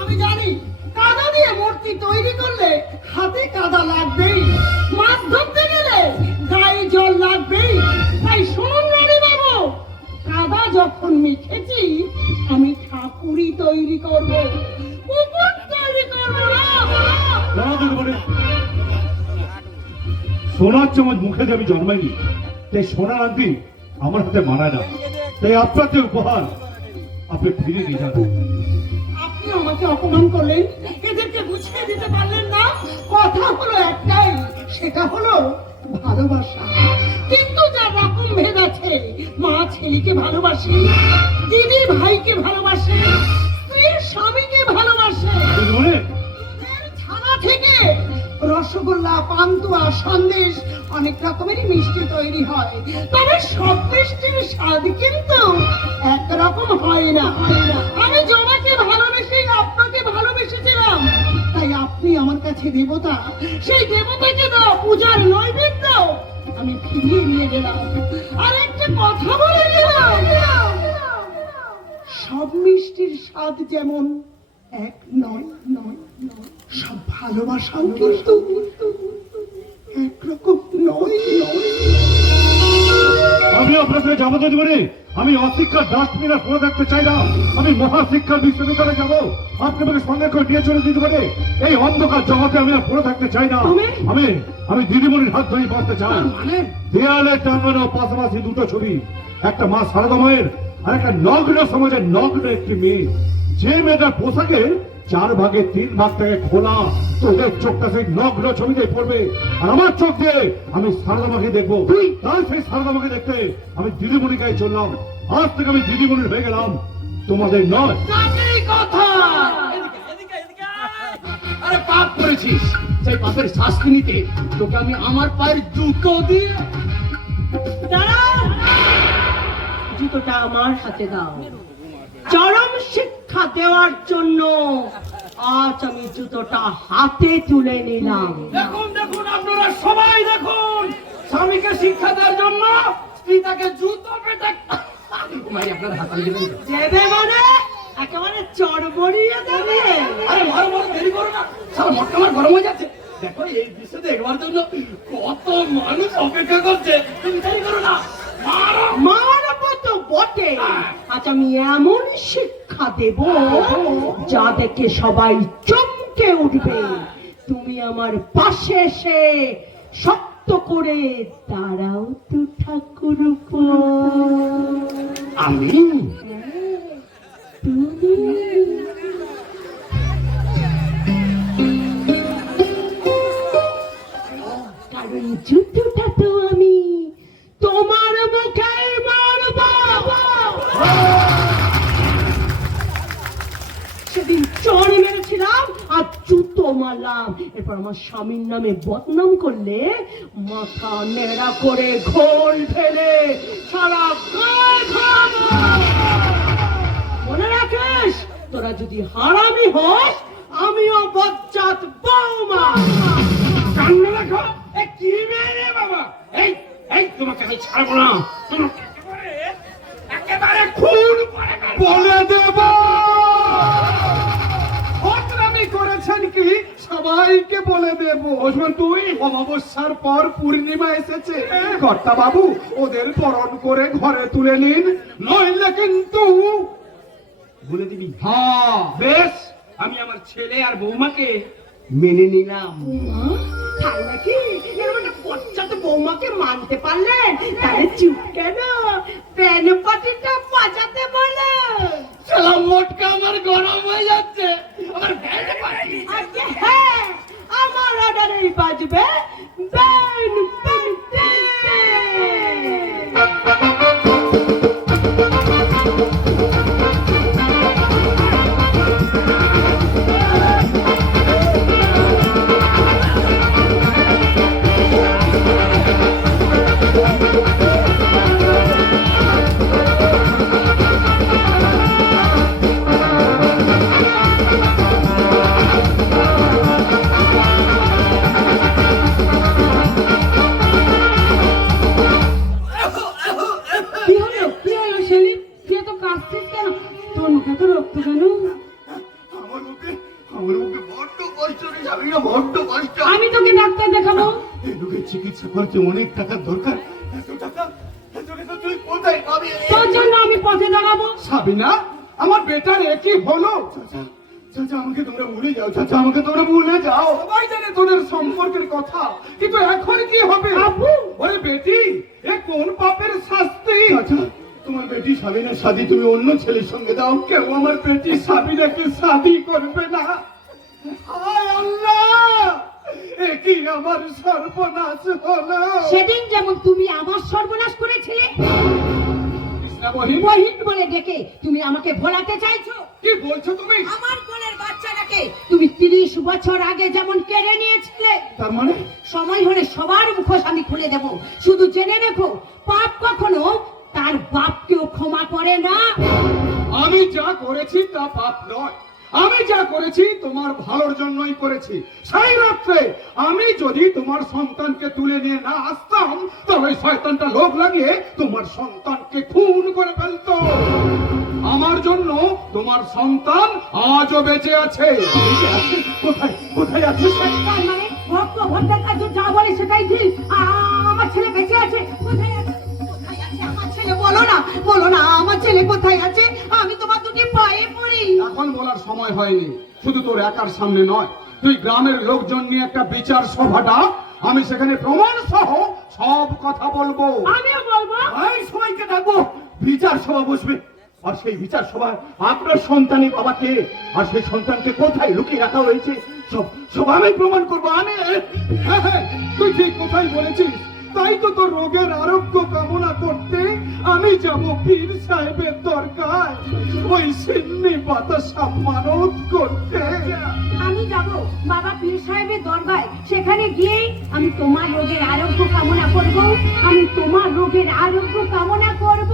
আমি জানি কাদা দিয়ে মূর্তি তৈরি করলে হাতে কাদা লাগবেই, মাছ ধরতে গেলে গায়ে জল লাগবেই। তাই শুনুন রানী বাবু, কাদা যখন মেখেছি আমি ঠাকুরই তৈরি করব, পুকুর তৈরি করব না। না দিদিমণি, সোনার চামচ মুখে দিয়ে আমি জন্মাইনি, তাই সোনার আংটি আমার হাতে মানায় না। তাই আপনাকে উপহার আপনি ফিরে নিয়ে যান। আপনি আমাকে অপমান করলেন, এদেরকে বুঝিয়ে দিতে পারলেন না। কথা হলো একটাই, সেটা হলো ভালোবাসা। কিন্তু যার রকম ভেদ আছে, মা ছেলেকে ভালোবাসে, দিদি ভাইকে ভালোবাসে, স্ত্রী স্বামীকে ভালোবাসে, দিদিমণি, এর ছানা থেকে রসগোল্লা, পান্তুয়া, সন্দেশ, অনেক রকমেরই মিষ্টি তৈরি হয়। তবে সব মিষ্টির স্বাদ কিন্তু একরকম হয় না। আমি জমাকে ভালোবেসে আপনাকে ভালোবেসেছিলাম, তাই আপনি আমার কাছে দেবতা। সেই দেবতাকে দাও পূজার নৈবেদ্য আমি ফিরিয়ে নিয়ে গেলাম। আর একটা কথা বলে গেলাম, সব মিষ্টির স্বাদ যেমন এক নয়, সব ভালোবাসাও কিন্তু একরকম নয়। আমি আপনার সাথে যাবো দিদিমণি। আমি অশিক্ষার ডাস্টবিনে পড়ে থাকতে চাই না। আমি মহাশিক্ষার বিশ্ববিদ্যালয়ে যাবো। আপনি আমাকে সঙ্গে করে নিয়ে চলে দিদিমণি। এই অন্ধকার জগতে আমি আর পড়ে থাকতে চাই না। আমি দিদিমণির হাত ধরে বাঁচতে চাই। দেয়ালে টাঙানো পাশাপাশি দুটো ছবি, একটা মা সারদা মায়ের আর একটা নগ্ন সমাজের নগ্ন একটি মেয়ে। যে মেয়েটার পোশাকে 4 ভাগে 3 ভাগ থেকে খোলা, তোদের চোখটা সেই নগ্ন ছবিতে পড়বে, আর আমার চোখ দিয়ে আমি সারদা মাকে দেখবো। তাই সেই সারদা মাকে দেখতে আমি দিদিমণির গায়ে চললাম। আজ থেকে আমি দিদিমণির হয়ে গেলাম, তোমাদের নয়। কথা আরে পাপ করেছিস, সেই পাপের শাস্তি নিতে তোকে আমি আমার পায়ের জুতো দিয়ে। দাঁড়াও, জুতোটা আমার হাতে দাও। চরম শিক্ষা দেওয়ার জন্য আজ আমি জুতোটা হাতে তুলে নিলাম। দেখুন দেখুন, আপনারা সবাই দেখুন, স্বামীকে শিক্ষা দেওয়ার জন্য স্ত্রী তাকে জুতো পেটা আপনার হাতে দিলেন। দেবে মানে একেবারে চড়বড়িয়ে দেবে। আরে মারো মারো, দেরি করো না, সারা মটকা আমার গরম হয়ে যাচ্ছে। দেখো এই দৃশ্য দেখবার জন্য কত মানুষ অপেক্ষা করছে, তুমি দেরি করো না, মারো। মারবো তো বটে, আজ আমি এমন শিক্ষা দেব যা দেখে সবাই চমকে উঠবে। তুমি আমার পাশে এসে শক্ত করে দাঁড়াও তো ঠাকুরপো। আমি তুমি কারণ জুতোটা তো আমি তোমার মুখে মারব। সেদিন চড় মেরেছিলাম আর জুতো মারলাম, এরপর আমার স্বামীর নামে বদনাম করলে মাথা নেড়া করে ঘোল ফেলে সারা গায়ে ঘামাবো। মনে রাখিস, তোরা যদি হারামি হস, আমিও বজ্জাত বৌমা। কান্না রাখো, কি মেয়ে রে বাবা। এই এই তোমাকে আমি ছাড়বো না, তোমাকে একেবারে খুন বলে দেব আমি করেছেন কি সবাইকে বলে দেব। ওসমান তুই অমাবস্যার পর পূর্ণিমা এসেছে, কর্তা বাবু ওদের বরণ করে ঘরে তুলে নিন, নইলে কিন্তু বলে দিবি। হ্যাঁ বেশ, আমি আমার ছেলে আর বৌমাকে মেনে নিলাম। তাই নাকি? এরকম একটা বজ্জাত বৌমাকে মানতে পারলেন? তাহলে চুপ কেন, প্যান পাটিটা বাজাতে বলো। শালা মোটকা আমার গরম হয়ে যাচ্ছে, আমার ব্যান্ড পার্টি। আজকে হ্যাঁ, আমার অর্ডারেই বাজবে ব্যান্ড পার্টি। আমি তোকে ডাক্তার দেখাবো। লোকের চিকিৎসা করতে অনেক টাকার দরকার। এত টাকা তুই কোথায় পাবি? তোর জন্য আমি পথে দাঁড়াবো। সাবিনা, আমার বেটার একই হলো। চাচা আমাকে তোমরা ভুলে যাও, চাচা আমাকে তোমরা ভুলে যাও। সবাই জানে তোদের সম্পর্কের কথা, কিন্তু এখন কি হবে? আব্বু। ওরে বেটি, এ কোন পাপের শাস্তি? তোমার বেটি সাবিনার শাদি তুমি অন্য ছেলের সঙ্গে দাও, কেউ আমার বেটি সাবিনাকে শাদি করবে না। হায় আল্লাহ, এ কি আমার সর্বনাশ হলো। সেদিন যেমন তুমি আমার সর্বনাশ করেছিলে, কৃষ্ণা বহিন, বহিন বলে ডেকে তুমি আমাকে ভোলাতে চাইছো। কি বলছো তুমি? আমার কোলের বাচ্চাটাকে তুমি 30 বছর আগে যেমন কেড়ে নিয়েছিলে, তার মানে সময় হলে সবার মুখোশ আমি খুলে দেব। শুধু জেনে রেখো, পাপ কখনো তার বাপকেও ক্ষমা করে না। আমি যা করেছি তা পাপ নয়, আমি যা করেছি তোমার ভালোর জন্যই করেছি। সেই রাত্রে আমি যদি তোমার সন্তানকে তুলে নিয়ে না আসতাম, তবে শয়তানটা লোক লাগিয়ে তোমার সন্তানকে খুন করে ফেলতো। আমার জন্য তোমার সন্তান আজও বেঁচে আছে। কোথায় কোথায় আছে সে? তার মানে ভক্ত ভদ্রকার্য যা বলে সেটাই ঠিক। আমার ছেলে বেঁচে আছে। কোথায় আছে? কোথায় আছে আমার ছেলে? বলো না, বলো না, আমার ছেলে কোথায় আছে? আমি তোমার দুটি পায়ে পড়ি। এখন বলার সময় হয়নি। শুধু তোর একার সামনে নয়, তুই গ্রামের লোকজন নিয়ে একটা বিচার সভাটা, আমি সেখানে প্রমাণ সহ সব কথা বলবো। আমিও বলবো। এই সবাইকে ডাকবো, বিচার সভা বসবে। আর সেই বিচার সভায় আপনার সন্তানের বাবাকে আর সেই সন্তানকে কোথায় লুকিয়ে রাখা হয়েছে সব সব আমি প্রমাণ করবো। আমি হ্যাঁ হ্যাঁ, তুই ঠিক কোথায় বলেছিস। তাই তো তোর রোগের আরোগ্য কামনা করতে আমি যাব পীর সাহেবের দরকার, ওই সিন্নি বাতাসা মানত করতে। আমি যাব বাবা পীর সাহেবের দরবারে। সেখানে গিয়ে আমি তোমার রোগের আরোগ্য কামনা করব। আমি তোমার রোগের আরোগ্য কামনা করব।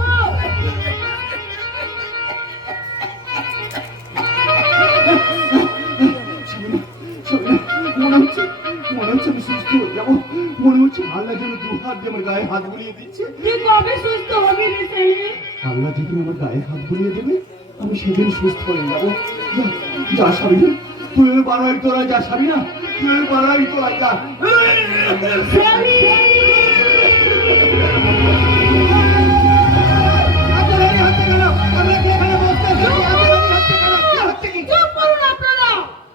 মনে হচ্ছে আমি সুস্থ হয়ে যাবো। মনে হচ্ছে আল্লাহ যেন 2 হাত দিয়ে আমার গায়ে হাত বুলিয়ে দিচ্ছে। তুই কবে সুস্থ হবি রে ছেলে? আল্লাহ যেদিন আমার গায়ে হাত বুলিয়ে দেবে, আমি সেদিন সুস্থ হয়ে যাবো। যা সাবিনা, তুই বাড়াই তোরা, যা সাবিনা, তুই বাড়াই তোরা, যা। চুপ করুন আপনারা,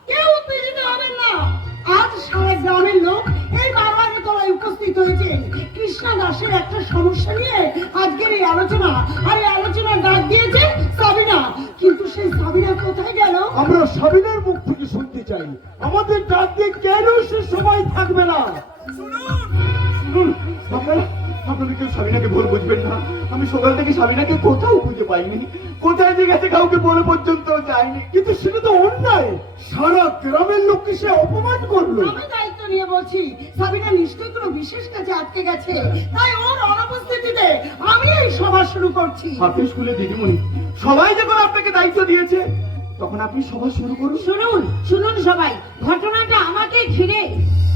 কেউ উত্তেজিত হবেন না। আজ সারা গ্রামের লোক এই বারবারের তলায় উপস্থিত হয়েছে কৃষ্ণা দাসের একটা সমস্যা নিয়ে আজকের এই আলোচনা। আর এই আলোচনা ডাক দিয়েছে সাবিনা, কিন্তু সেই সাবিনা কোথায় গেল? আমরা সাবিনার মুখ থেকে শুনতে চাই, আমাদের ডাক দিয়ে কেন সে সময় থাকবে না। শুনুন, আপনারা কেউ সাবিনাকে ভুল বুঝবেন না। আমি সকাল থেকে সাবিনাকে কোথাও খুঁজে পাইনি, কোথায় যে গেছে কাউকে বলে পর্যন্ত যায়নি। কিন্তু সেটা তো অন্যায়, সারা গ্রামের লোককে সে অপমান করলো। আমি দায়িত্ব নিয়ে বলছি, সাবিনা নিশ্চয়ই কোনো বিশেষ কাজে আটকে গেছে, তাই ওর অনুপস্থিতিতে আমি এই সভা শুরু করছি। আপনি স্কুলে দিদিমণি, সবাই যখন আপনাকে দায়িত্ব দিয়েছে, তখন আপনি সভা শুরু করুন। শুনুন, শুনুন সবাই, ঘটনাটা আমাকে ঘিরে।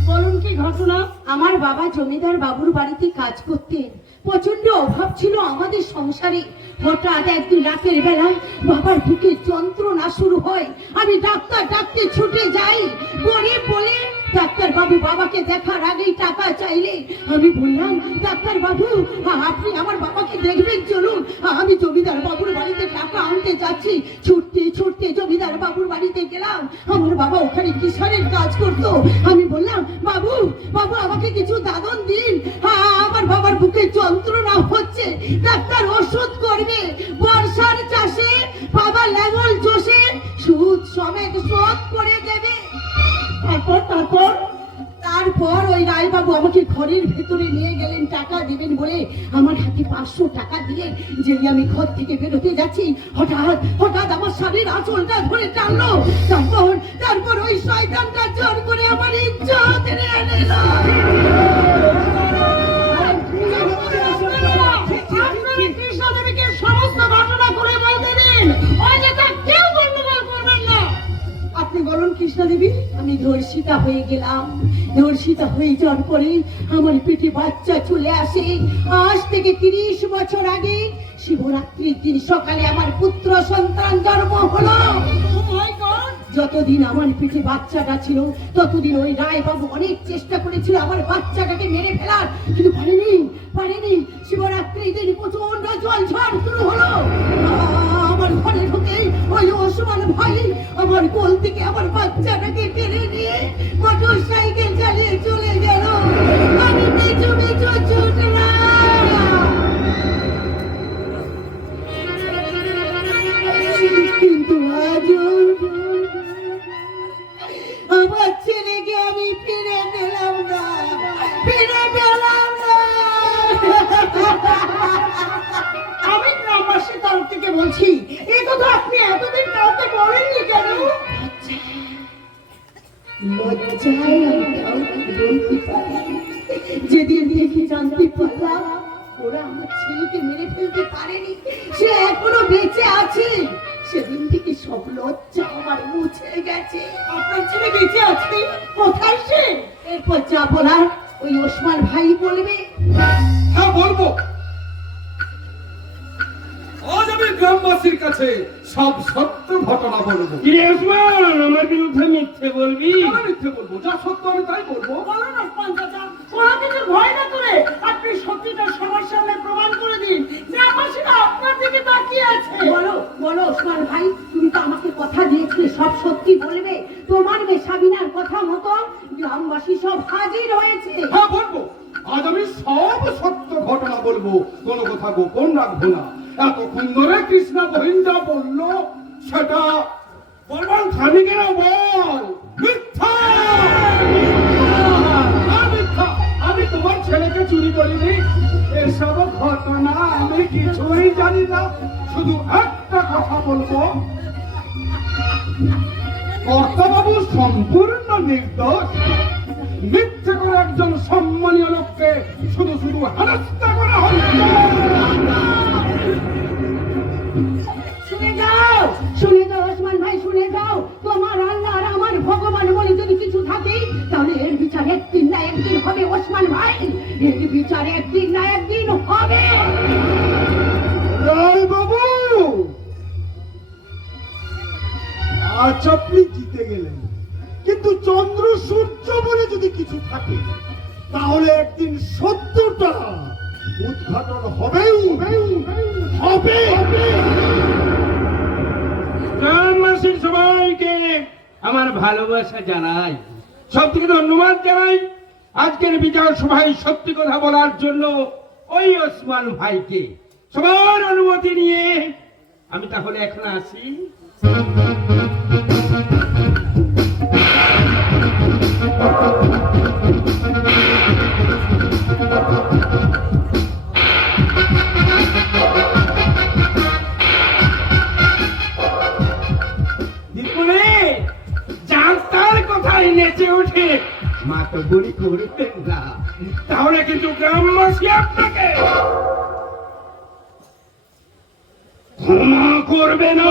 বলুন কি ঘটনা? আমার বাবা জমিদার বাবুর বাড়িতে কাজ করতেন। প্রচন্ড অভাব ছিল আমাদের সংসারে। হঠাৎ একদিন রাতের বেলায় বাবার বুকে যন্ত্রণা শুরু হয়। আমি ডাক্তার ডাকতে ছুটে যাই। গরিব বলে ডাক্তার বাবু বাবাকে দেখার আগেই টাকা চাইলে আমি বললাম, ডাক্তার বাবু আপনি আমার বাবাকে দেখবেন, চলুন। আমি জমিদার বাবুর বাড়িতে টাকা আনতে যাচ্ছি। ছুটতে ছুটতে জমিদার বাবুর বাড়িতে গেলাম। আমার বাবা ওখানে কিষানের কাজ করতো। আমি বললাম, বাবু বাবু আমাকে কিছু দাদন দিন, আমার বাবার বুকে যন্ত্রণা হচ্ছে, ডাক্তার ওষুধ করবে। বর্ষার চাষে বাবা লেমন চষে সুদ সমেত শোধ করে দেবে। তারপর ওই রায়বাবু আমাকে ঘরের ভেতরে নিয়ে গেলেন টাকা দিবেন বলে। আমার হাতে 500 টাকা দিয়ে যেই আমি ঘর থেকে বেরোতে যাচ্ছি, হঠাৎ হঠাৎ আমার স্বামীর আঁচলটা ধরে টানলো। তারপর ওই শয়তানটা জোর করে আমার ইজ্জত নিয়ে নিল। কৃষ্ণদেবীকে সমস্ত ঘটনা করে বলতে দিন, ওই নেতা কেউ গন্ডগোল করবেন না। আপনি বলুন কৃষ্ণদেবী। আমি ধর্ষিতা হয়ে গেলাম। ধর্ষিতা হয়ে যাওয়ার পরে আমার পেটে বাচ্চা চলে আসে। আজ থেকে 30 বছর আগে শিবরাত্রির দিন সকালে আমার পুত্র সন্তান জন্ম হলো। যতদিন আমার পেটে বাচ্চাটা ছিল, ততদিন ওই রায়বাবু অনেক চেষ্টা করেছিল আমার বাচ্চাটাকে মেরে ফেলার, কিন্তু পারেনি। শিবরাত্রির দিন প্রচন্ড জলঝড় শুরু হলো। আমার ঘরে ঢুকে ওই ওসমান ভাই আমার কোল থেকে আমার বাচ্চাটাকে টেনে নিয়ে মোটর সাইকেল চালিয়ে চলে গেল। আমি পিছু পিছু ছুটলাম। বলছি এ কথা আপনি এতদিন কাউকে বলেননি কেন? লজ্জায় আমি কাউকে বলতে পারি। যেদিন থেকে জানতে পারলাম ওরা আমার ছেলেকে মেরে ফেলতে পারেনি, সে এখনো বেঁচে আছে, সেদিন থেকে সব লজ্জা আমার মুছে গেছে। আপনার ছেলে বেঁচে আছে? কোথায় সে? এরপর যা বলার ওই ওসমান ভাই বলবে। হ্যাঁ বলবো। আজ আমি গ্রামবাসীর কাছে সব সত্য ঘটনা বলবো। কিরে ওসমান, আমার বিরুদ্ধে মিথ্যে বলবি? আমি মিথ্যে বলবো, যা সত্য আমি তাই বলবো। বলুন ওসমান চাচা, কোনো কিছুর ভয় না করে আপনি সত্যিটা সবার সামনে প্রমাণ করে দিন। গ্রামবাসীরা আপনার দিকে তাকিয়ে আছে। বলো বলো ওসমান ভাই, তুমি তো আমাকে কথা দিয়েছিলে সব সত্যি বলবে, তোমার সাবিনার কথা মতো গ্রামবাসী সব হাজির হয়েছে। হ্যাঁ বলবো, আজ আমি সব সত্য ঘটনা বলবো, কোনো কথা গোপন রাখবো না। এতক্ষণ ধরে কৃষ্ণা বহিন যা বললো সেটা বলবান খানি কেন বল? মিথ্যা! না, মিথ্যা! আমি তোমার ছেলেকে চুরি করিনি, এসব ঘটনা আমি কিছুই জানি না। শুধু একটা কথা বলবো, কর্তাবাবু সম্পূর্ণ নির্দোষ। মিথ্যে করে একজন সম্মানীয় লোককে শুধু শুধু হেনস্থা করা হচ্ছে। শুনে যাও ওসমান ভাই, শুনে যাও। তোমার আল্লাহ আর আমার ভগবান বলে যদি কিছু থাকে, তাহলে এর বিচার একদিন না একদিন হবে ওসমান ভাই, এর বিচার একদিন না একদিন হবে। রায় বাবু, আজ আপনি জিতে গেলেন, কিন্তু চন্দ্র সূর্য বলে যদি কিছু থাকে, তাহলে একদিন সত্যটা উদ্ঘাটন হবেই হবে। গ্রামবাসীর সবাইকে আমার ভালোবাসা জানাই, সব থেকে ধন্যবাদ জানাই আজকের বিচার সভায় সত্যি কথা বলার জন্য ওই ওসমান ভাইকে। সবার অনুমতি নিয়ে আমি তাহলে এখন আসি। জানতার কথায় নেচে উঠে মাতবরি করবেন না, তাহলে কিন্তু গ্রামবাসী আপনাকে ক্ষমা করবে না।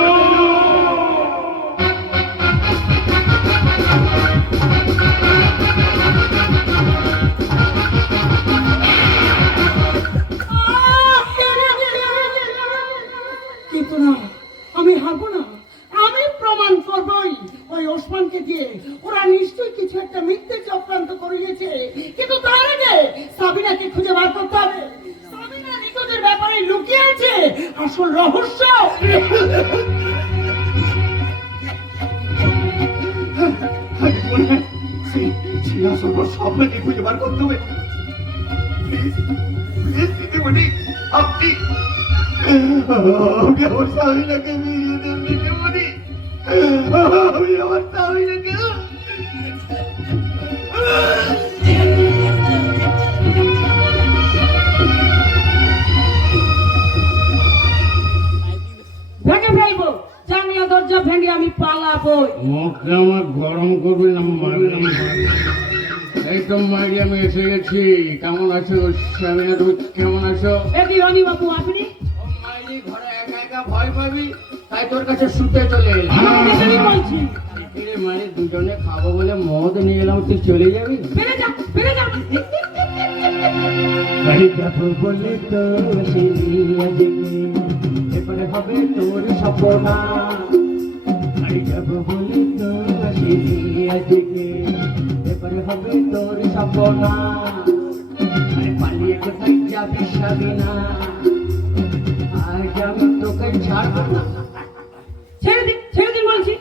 কিন্তু না, আমি হারবো না, আমি প্রমাণ করবই। ওই ওসমানকে দিয়ে ওরা নিশ্চয়ই কিছু একটা মিথ্যে চক্রান্ত করিয়েছে, কিন্তু তার আগে সাবিনাকে খুঁজে বার করতে হবে। সাবিনা নিখোঁজের ব্যাপারে লুকিয়ে আছে আসল রহস্য। আপনাকে খুঁজে বার করতে হবে। দিদিমণি, আপনি আমি আমার স্বামীটাকে ফিরিয়ে দেন। দিদিমণি, আমি আমার স্বামীটাকে ভেঙে ফেলবো, জানলা দরজা ভেঙে আমি পালাবো। মুখটা আমার গরম করবে না, মারলাম। এই তো মাইরি, আমি এসে গেছি। কেমন আছো সাবিনা, তুমি কেমন আছো? এদি রনি বাবু, আপনি মাইরি ঘরে একা একা ভয় পাবি, তাই তোর কাছে শুতে চলে এলাম। আমি বলছি এরে মাইরি, দুজনে খাবো বলে মদ নিয়ে এলাম, তুই চলে যাবি? ফিরে যা, ফিরে যা। বাড়ি যাবো বলে তো এবারে হবে তোর সপনা। বাড়ি যাবো বলে তো এবারে হবে তোর সপনা। আরে পালিয়ে কোথায় যাবি সাবিনা, আজ আমি তোকে ছাড়বো না। ছেড়ে দিন, ছেড়ে দিন বলছি।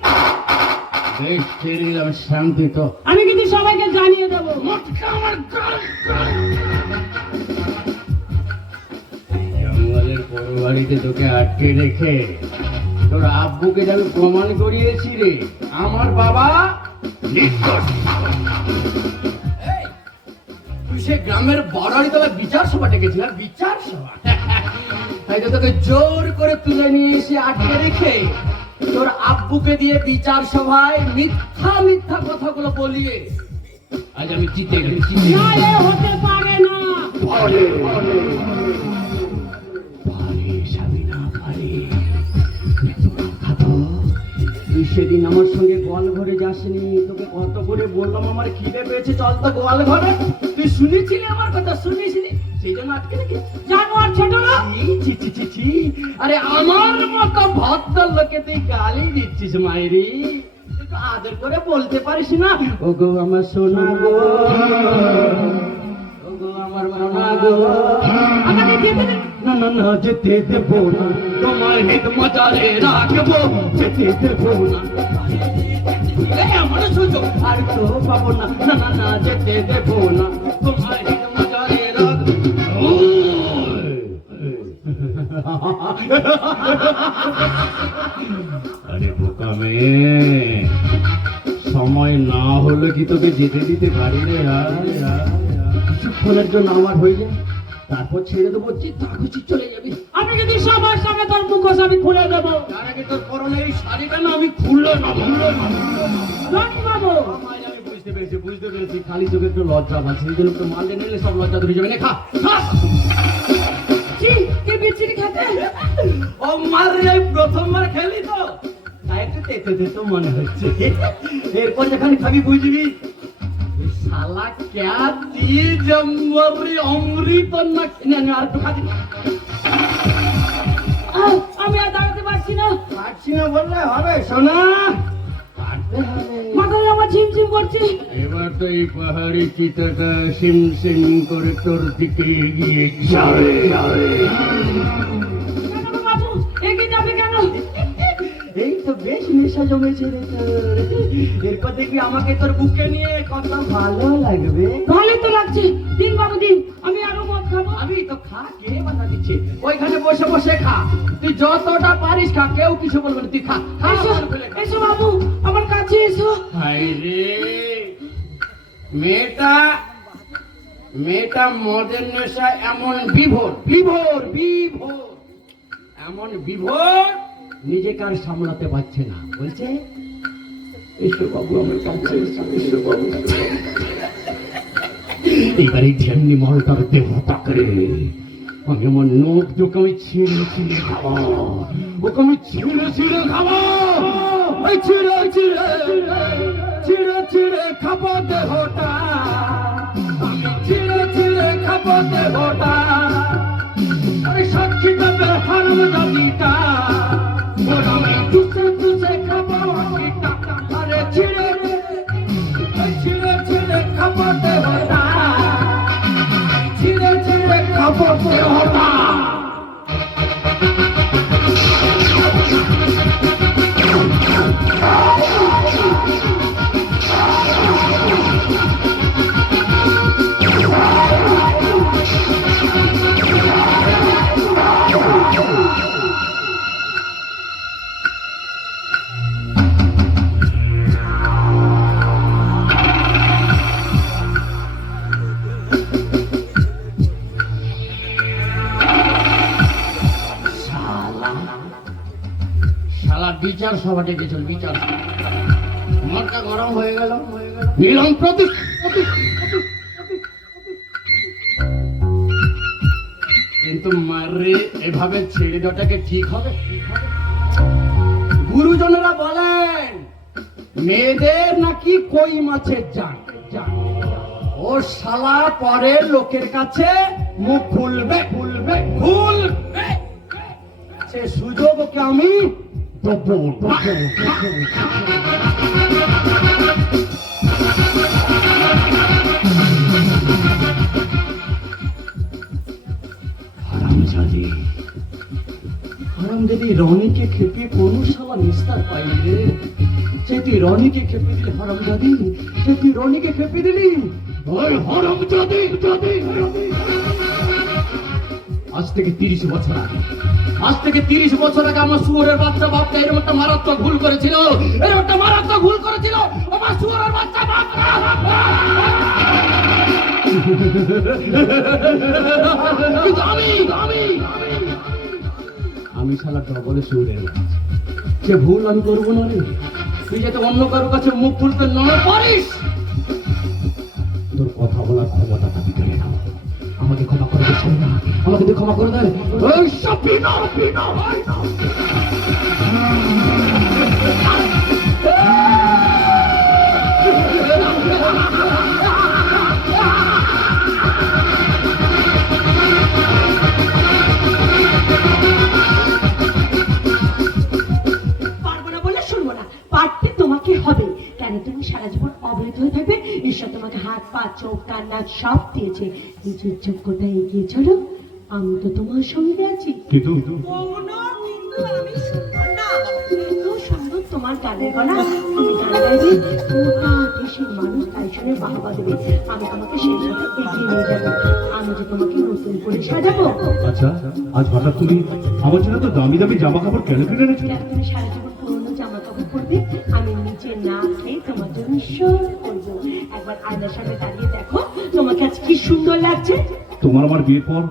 বেশ, ছেড়ে দিলাম, শান্তি তো। আমি কিন্তু সবাইকে জানিয়ে দেবো। জঙ্গলের বড় বাড়িতে তোকে আটকে রেখে তোর আব্বুকে যাবে প্রমাণ করিয়েছি রে, আমার বাবা নির্দোষ। তুই সে গ্রামের বড়ারি তলা বিচার সভা ডেকেছিলাম, বিচার সভা। তাই তো তোকে জোর করে তুলে নিয়ে এসে আটকে রেখে তোর আব্বুকে দিয়ে বিচার সভায় মিথ্যা মিথ্যা কথাগুলো বলিয়ে আজ আমি জিতে গেছি। না, এ হতে পারে না। পারে স্বামীনা পারে। তুই সেদিন আমার সঙ্গে গোয়াল ঘরে যাসনি, তোকে কত করে বললাম আমার খিদে পেয়েছে, চল তো গোয়াল ঘরে। তুই শুনেছিলি আমার কথা, শুনেছিলি, সেই জন্য আটকে রেখে জানোয়ার ছোট লোক। ছি, ছি, ছি, ছি। আরে আমার মতো ভদ্র লোকে তুই গালি দিচ্ছিস মাইরি, একটু আদর করে বলতে পারিস না? ও গো আমার সোনা গো, ও গো আমার সোনা গো, আমাকে যেতে দে। না না না যেতে দেবো না, তোমার হিত মজারে রাখবো, যেতে দেবো না। এই আমার সুযোগ আর তো পাবো না, না না না যেতে দেবো না, তোমার হিত মজারে রাখবো। আরে বোকা মেয়ে, সময় না হলে কি তোকে যেতে দিতে পারি রে? কিছুক্ষণের জন্য আমার হইলে তারপর ছেড়ে দেবো, চিন্তা খুশি চলে যাবি। আমি যদি সবার সামনে তোর মুখোশ আমি খুলে দেবো। তার আগে তোর পরনে এই শাড়িটা না আমি খুললো না, রানী বাবু, আমি বুঝতে পেরেছি খালি চোখে একটু লজ্জা পাচ্ছে, এই জন্য একটু মারলে নিলে সব লজ্জা ধরে যাবে না। খা খা। ছি, কি বিচ্ছিরি খেতে। ও মার রে, প্রথমবার খেলি তো তাই একটু তেতে তেতে মনে হচ্ছে, এরপর যখন খাবি বুঝবি শালা ক্যা দিয়ে জম্বরি অমৃত না কিনে আমি আর একটু খাবি। আমি আর দাঁড়াতে পারছি না, পারছি না বললে হবে সোনা, পারতে হবে। মাথায় আমার ঝিমঝিম করছে। এবার তো এই পাহাড়ি চিতাটা সিম সিম করে তোর দিকে এগিয়ে যাবে। কেন গো বাবু, এগিয়ে যাবে কেন? এই তো বেশ নেশা জমেছে রে তোর, এরপর দেখবি আমাকে তোর বুকে নিয়ে কত ভালো লাগবে। ভালো তো লাগছে, দিন বাবু দিন, আমি আরো মদ খাবো। আমি তো খা, কে বাধা দিচ্ছে? ওইখানে বসে বসে খা, তুই যতটা পারিস খা, কেউ কিছু বলবে না, তুই খা খা, এসো, আমার ফেলে খা। এসো বাবু, আমার কাছে এসো। হায় রে, মেয়েটা মেয়েটা মদের নেশা এমন বিভোর বিভোর বিভোর, এমন বিভোর নিজেকে আর সামলাতে পারছে না, বলছে এসো বাবু আমার কাছে এসো, এসো বাবু। এবার এই ঝেমনি মলটার দেহতা করে আমি আমার নোখ তোকে আমি ছিঁড়ে ছিঁড়ে খাবো, ওকে আমি ছিঁড়ে ছিঁড়ে খাবো, ওই ছিঁড়ে ছিঁড়ে ছিঁড়ে ছিঁড়ে খাবো দেহটা, ছিঁড়ে ছিঁড়ে খাবো দেহটা, আরে সাক্ষী দেবে হারাম জাতিটা, ওর আমি চুষে চুষে খাবো আখিটা, আরে ছিঁড়ে ছিঁড়ে ছিঁড়ে খাবো দেহটা, ছিঁড়ে ছিঁড়ে খাবো দেহটা। শালা বিচার সভা ডেকেছিল, বিচার মাথা গরম হয়ে গেল, নিলাম প্রতীক। কিন্তু মারে এভাবে ছেড়ে দেওয়াটাকে ঠিক হবে? গুরুজনেরা বলেন মেয়েদের নাকি কই মাছের জান, ও শালা পরের লোকের কাছে মুখ খুলবে খুলবে খুলবে, সে সুযোগ ওকে আমি দেবো দেবো। হারামজাদি, হারামজাদি রনিকে খেপে কোন শালা নিস্তার পাইনি রে। সে তুই রনিকে খেপে দিলি হারামজাদি, সে তুই রনিকে খেপে দিলি। ওই হারামজাদি, আজ থেকে 30 বছর আগে, আজ থেকে 30 বছর আগে আমার শুয়োরের বাচ্চা বাপটা এরকম একটা মারাত্মক ভুল করেছিল, এরকম একটা মারাত্মক ভুল করেছিল আমার শুয়োরের বাচ্চা বাপটা। কিন্তু আমি আমি শালা ডবলে সুরে সে ভুল আমি করবো না রে। তুই যাতে অন্য কারো কাছে মুখ খুলতে না পারিস, তোর কথা বলার ক্ষমতা দাবি করে না। আমাকে ক্ষমা করে দিচ্ছি না, আমাকে তুই ক্ষমা করে দেয়। ওই সব পিনা পিনা হয় না। পারবো না বলে শুনবো না, পারতে তোমাকে হবে। কেন তুমি সারা জীবন অবৈধ হয়ে থাকবে? ঈশ্বর তোমাকে হাত পা চোখ কান নাক সব দিয়েছে, নিজের যোগ্যতা এগিয়ে চলো, আমি তো তোমার সঙ্গে আছি। কিন্তু কোনো কিন্তু আমি শুনবো না। এত সুন্দর তোমার গানের গলা, তুমি গান গাইবে, গোটা দেশের মানুষ তাই শুনে বাহবা দেবে। আমি তোমাকে সেই সাথে এগিয়ে নিয়ে যাবো, আমি যে তোমাকে নতুন করে সাজাবো। আচ্ছা, আজ হঠাৎ তুমি আমার জন্য তো দামি দামি জামা কাপড় কেন কিনে এনেছো? কেন তুমি সারা জীবন পুরোনো জামা কাপড় পরবে? আমি নিচে না খেয়ে তোমার জন্য সব করবো। একবার আয়নার সামনে দাঁড়িয়ে দেখো তোমাকে আজ কি সুন্দর লাগছে। তোমার আমার বিয়ের পর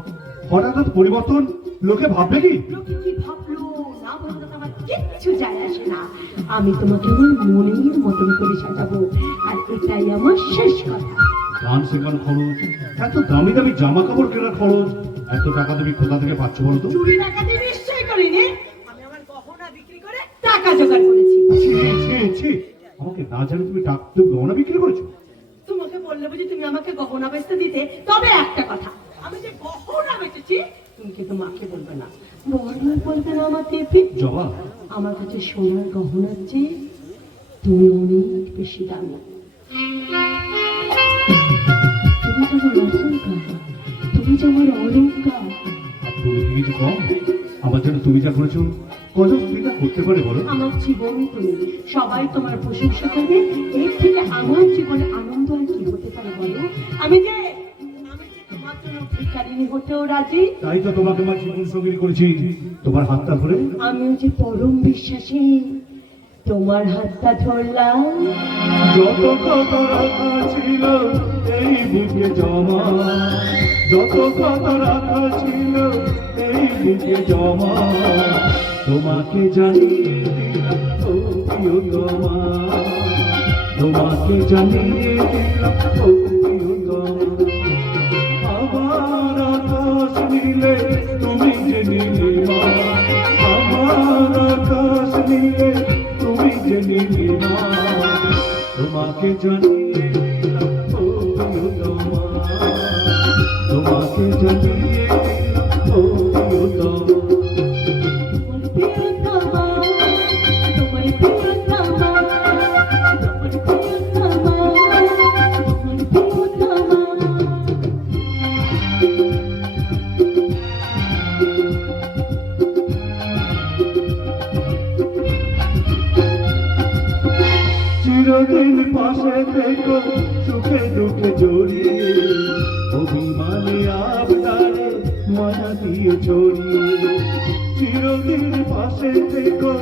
হঠাৎ এত পরিবর্তন, লোকে ভাববে কি? লোকে কি ভাবলো না ভাবলো তো আমার কিচ্ছু যায় আসে না। আমি তোমাকে আমার মনের মতন করে সাজাবো, আর এটাই আমার শেষ কথা। গান শেখানো খরচ, এত দামি দামি জামা কাপড় কেনার খরচ, এত টাকা তুমি কোথা থেকে পাচ্ছ বলো তো? চুরি ডাকাতি নিশ্চয়ই করিনি, আমি আমার গহনা বিক্রি করে টাকা জোগাড় করেছি। ছি, ছি, ছি। আমাকে না জানি তুমি তুমি গহনা বিক্রি করেছো? তোমাকে বললে বুঝি তুমি আমাকে গহনা বেচতে দিতে? তবে একটা কথা, আমি যে গহনা বেচেছি তুমি কিন্তু মাকে বলবে না। বলবে বলবে না আমার দেবী, জবা, আমার কাছে সোনার গহনার চেয়ে তুমি অনেক বেশি দামি। তুমি তো আমার অহংকার, তুমি তো আমার অলংকার। আর তুমি কি কিছু কম? আমার জন্য তুমি যা করেছো কত স্ত্রীরা করতে পারে বলো? আমার জীবনে তুমি, সবাই তোমার প্রশংসা করবে, এর থেকে আমার জীবনে আনন্দ আর কি হতে পারে বলো? আমি যে তোমার জন্য ভিখারিনী হতেও রাজি। তাই তো তোমাকে আমার জীবন সঙ্গী করেছি, তোমার হাতটা ধরে। আমিও যে পরম বিশ্বাসী তোমার হাতটা ধরলাম। যত কত রাখা ছিল এই বুকে জমা, যত কত রাখা ছিল এই বুকে জমা, তোমাকে জানিয়ে দিলাম ও প্রিয়তমা, তোমাকে জানিয়ে দিলাম ও প্রিয়তমা। আমার আকাশ নীলে তুমি যে নীলিমা, আমার আকাশ নীলে তুমি যে নীলিমা, তোমাকে জানিয়ে দিলাম ও প্রিয়তমা, তোমাকে জানিয়ে দিলাম ও প্রিয়তমা। তোমার প্রিয়তমা, তোমার প্রিয়তমা, তোমার প্রিয়তমা। চিরদিন পাশে থেকো সুখে দুঃখে জড়িয়ে, অভিমানে আবদারে মায়া দিয়ে ছড়িয়ে। চিরদিন পাশে থেকো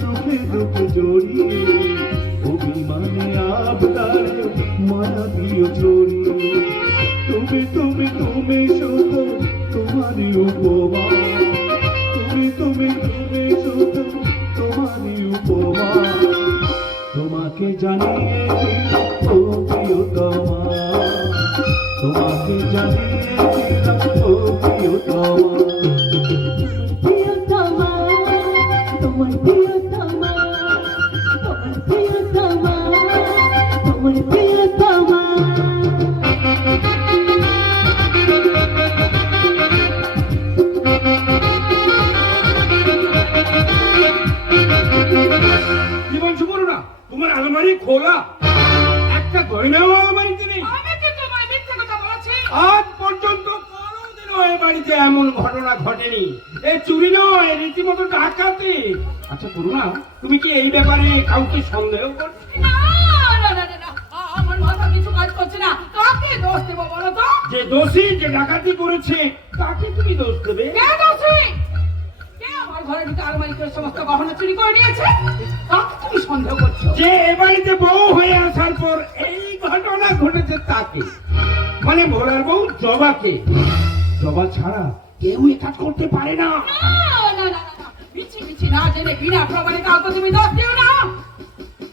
সুখে দুঃখে জড়িয়ে, অভিমানে আবদারে মায়া দিয়ে ছড়িয়ে। তুমি তুমি তুমি শুধু তোমারই উপমা, তুমি তুমি তুমি শুধু তোমারই উপমা, তোমাকে জানিয়ে দিলাম ও প্রিয়তমা, তোমাকে জানিয়ে দিলাম ও প্রিয়তমা। প্রিয়তমা, তোমার প্রিয়তমা, তোমার প্রিয়তমা, তোমার প্রিয়তমা। জীবন সুবর্ণা, তোমার আলমারি খোলা, একটা গয়নাও আলমারিতে নেই। আমি কি তোমায় মিথ্যে কথা বলেছি? আজ পর্যন্ত কোনোদিনও এ বাড়িতে এমন ঘটনা ঘটেনি। এ চুরি নয়, রীতিমতো ডাকাতি। আচ্ছা করুণা, তুমি কি এই ব্যাপারে কাউকে সন্দেহ করছো? না না না না, আমার মাথা কিছু কাজ করছে না। কাকে দোষ দেবো বলো তো? যে দোষী, যে ডাকাতি করেছে, তাকে তুমি দোষ দেবে? কে দোষী? কে আমার ঘরে ঢুকে আলমারিতে সমস্ত গহনা চুরি করে নিয়েছে? কাকে তুমি সন্দেহ করছো? যে এ বাড়িতে বউ হয়ে আসার পর এই ঘটনা ঘটেছে তাকে, মানে ভোলার বউ জবাকে। জবা ছাড়া কেউ এ কাজ করতে পারে না। না না না না, না জেনে বিনা প্রমাণে কাউকে তুমি দোষ দিও না।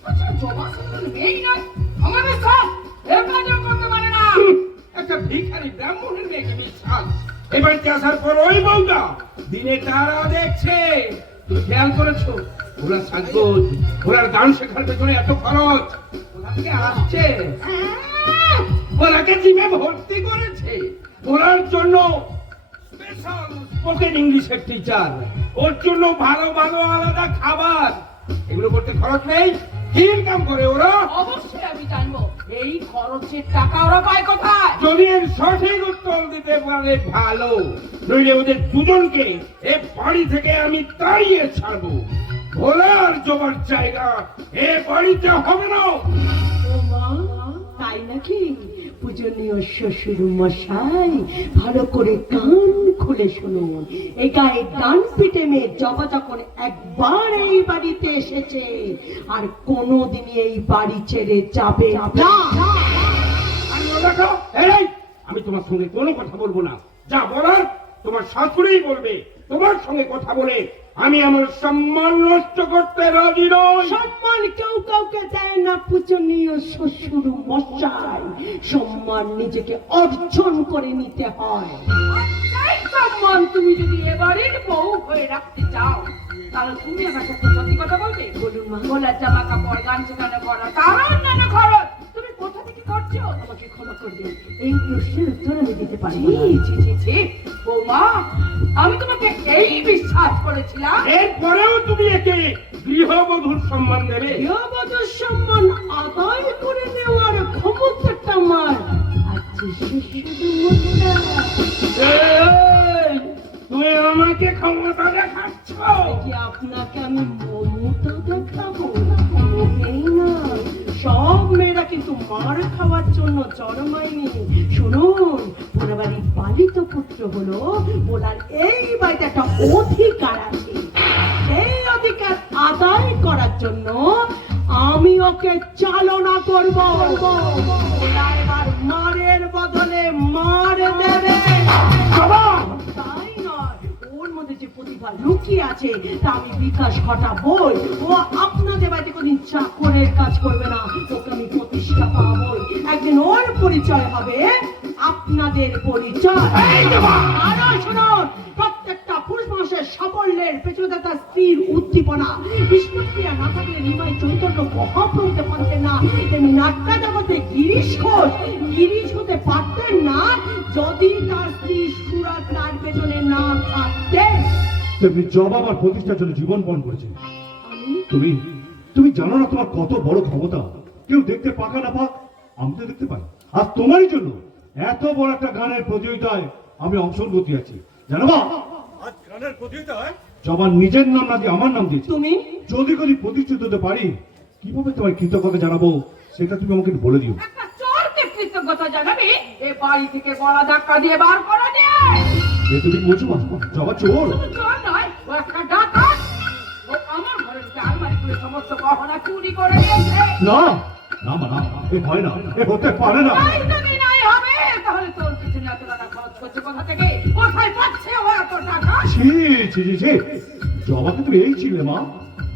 আচ্ছা, জবা শুধু মেয়েই নয়, আমাদের সব এ কাজও করতে পারে না। একটা ভিখারি ব্রাহ্মণের মেয়েকে বিশ্বাস এই বাড়িতে আসার পর ওই বউটা দিনে তারা দেখছে। তুমি খেয়াল করেছো ওরা সাজগোজ, ওরার গান শেখার পেছনে এত খরচ কোথা থেকে আসছে? ওরাকে জিমে ভর্তি করেছে, ওরার জন্য স্পেশাল স্পোকেন ইংলিশের টিচার, ওর জন্য ভালো ভালো আলাদা খাবার। এগুলো করতে খরচ নেই, কি ইনকাম করে ওরা? অবশ্যই আমি জানবো এই খরচের টাকা ওরা পায় কোথায়। যদি এর সঠিক উত্তর দিতে পারে ভালো, নইলে ওদের দুজনকে এ বাড়ি থেকে আমি তাড়িয়ে ছাড়বো। ভোলার জবার জায়গা এ বাড়িতে হবে না। ও মা, তাই নাকি? পূজনীয় শ্বশুর মশাই, ভালো করে কান খুলে শুনুন। এই গায়ে গান পিটে মেয়ে জবা যখন একবার এই বাড়িতে এসেছে আর কোনোদিনই এই বাড়ি ছেড়ে যাবে না। আমি দেখো, এই আমি তোমার সঙ্গে কোনো কথা বলবো না। যা বলার তোমার শাশুড়িই বলবে। তোমার সঙ্গে কথা বলে আমি আমার সম্মান নষ্ট করতে রাজি নই। সম্মান কেউ কাউকে দেয় না পূজনীয় শ্বশুর মশাই, সম্মান নিজেকে অর্জন করে নিতে হয়। সেই সম্মান তুমি যদি এবারের বউ হয়ে রাখতে চাও, তাহলে তুমি আমার সাথে সত্যি কথা বলবে। বলুন মা, গোলার জামা কাপড়, গান শেখানো খরচ, তার অন্যান্য খরচ তুমি কোথা থেকে করছো? আমাকে ক্ষমা করবেন, এই প্রশ্নের উত্তর আমি দিতে পারি ছি, ছি, ছি, ছি। বৌমা, আমি তোমাকে এই বিশ্বাস করেছিলাম। এরপরেও তুমি একে গৃহবধূর সম্মান দেবে? গৃহবধূর সম্মান আদায় করে নেওয়ার ক্ষমতাটা আমার আছে শ্বশুর মশাই। এই, তুমি আমাকে ক্ষমতা দেখাচ্ছ? কি আপনাকে আমি মমতা দেখাবো? মোটেই না। সব মেয়েরা কিন্তু মার খাওয়ার জন্য জন্মায়নি। শুনুন, ওরা বাড়ির পালিত পুত্র হলো, ওনার এই বাড়িতে একটা অধিকার আছে। সেই অধিকার আদায় করার জন্য আমি ওকে চালনা করব। ওরা এবার মারের বদলে মার দেবে। তাই নয়, ওর মধ্যে যে প্রতিভা লুকিয়ে আছে তা আমি বিকাশ ঘটাবই। ও আপনাদের বাড়িতে কোনদিন চাকরের কাজ করবে না, ওকে আমি প্রতিষ্ঠা পাবই। একদিন ওর পরিচয় হবে আপনাদের পরিচয়। আরো শুনুন, প্রত্যেকটা পুরুষ মানুষের সাফল্যের পেছনে তার স্ত্রীর উদ্দীপনা। বিষ্ণুপ্রিয়া না থাকলে নিমাই চৈতন্য মহাপ্রভু হতে পারতেন না, তেমনি নাট্য জগতে গিরিশ হতে পারতেন না যদি তার স্ত্রী সুরা তার পেছনে না থাকতেন। তেমনি জবা আমার প্রতিষ্ঠার জন্য জীবন পণ করেছে। তুমি তুমি জানো না তোমার কত বড় ক্ষমতা। কেউ দেখতে পাকা না পাক, আমি তো দেখতে পাই। আর তোমারই জন্য এত বড় একটা গানের প্রতিযোগিতায় আমি অংশগ্রহণ করতে যাচ্ছি। জানো বা, আজ গানের প্রতিযোগিতায় জবা নিজের নাম না দিয়ে আমার নাম দিয়েছে। তুমি যদি যদি প্রতিষ্ঠিত হতে পারি, কিভাবে তোমার কৃতজ্ঞতা জানাবো সেটা তুমি আমাকে বলে দিও। একটা চোরকে কৃতজ্ঞতা জানাবি, এ বাড়ি থেকে গলা ধাক্কা দিয়ে বার করা যায়। এ তুমি কি বলছো মা? জবা চোর? চোর নয়, ও একটা ডাকাত। ও আমার ঘরের আলমারি খুলে সমস্ত গহনা চুরি করে নিয়েছে। না না মা, না, এ হয় না, এ হতে পারে না। তাই যদি নাই হবে, তাহলে তোর পিছনে এত টাকা খরচ করছে কোথা থেকে? কোথায় পাচ্ছে ও এত টাকা? ছি ছি ছি ছি, জবাকে তুমি এই ছিলে মা?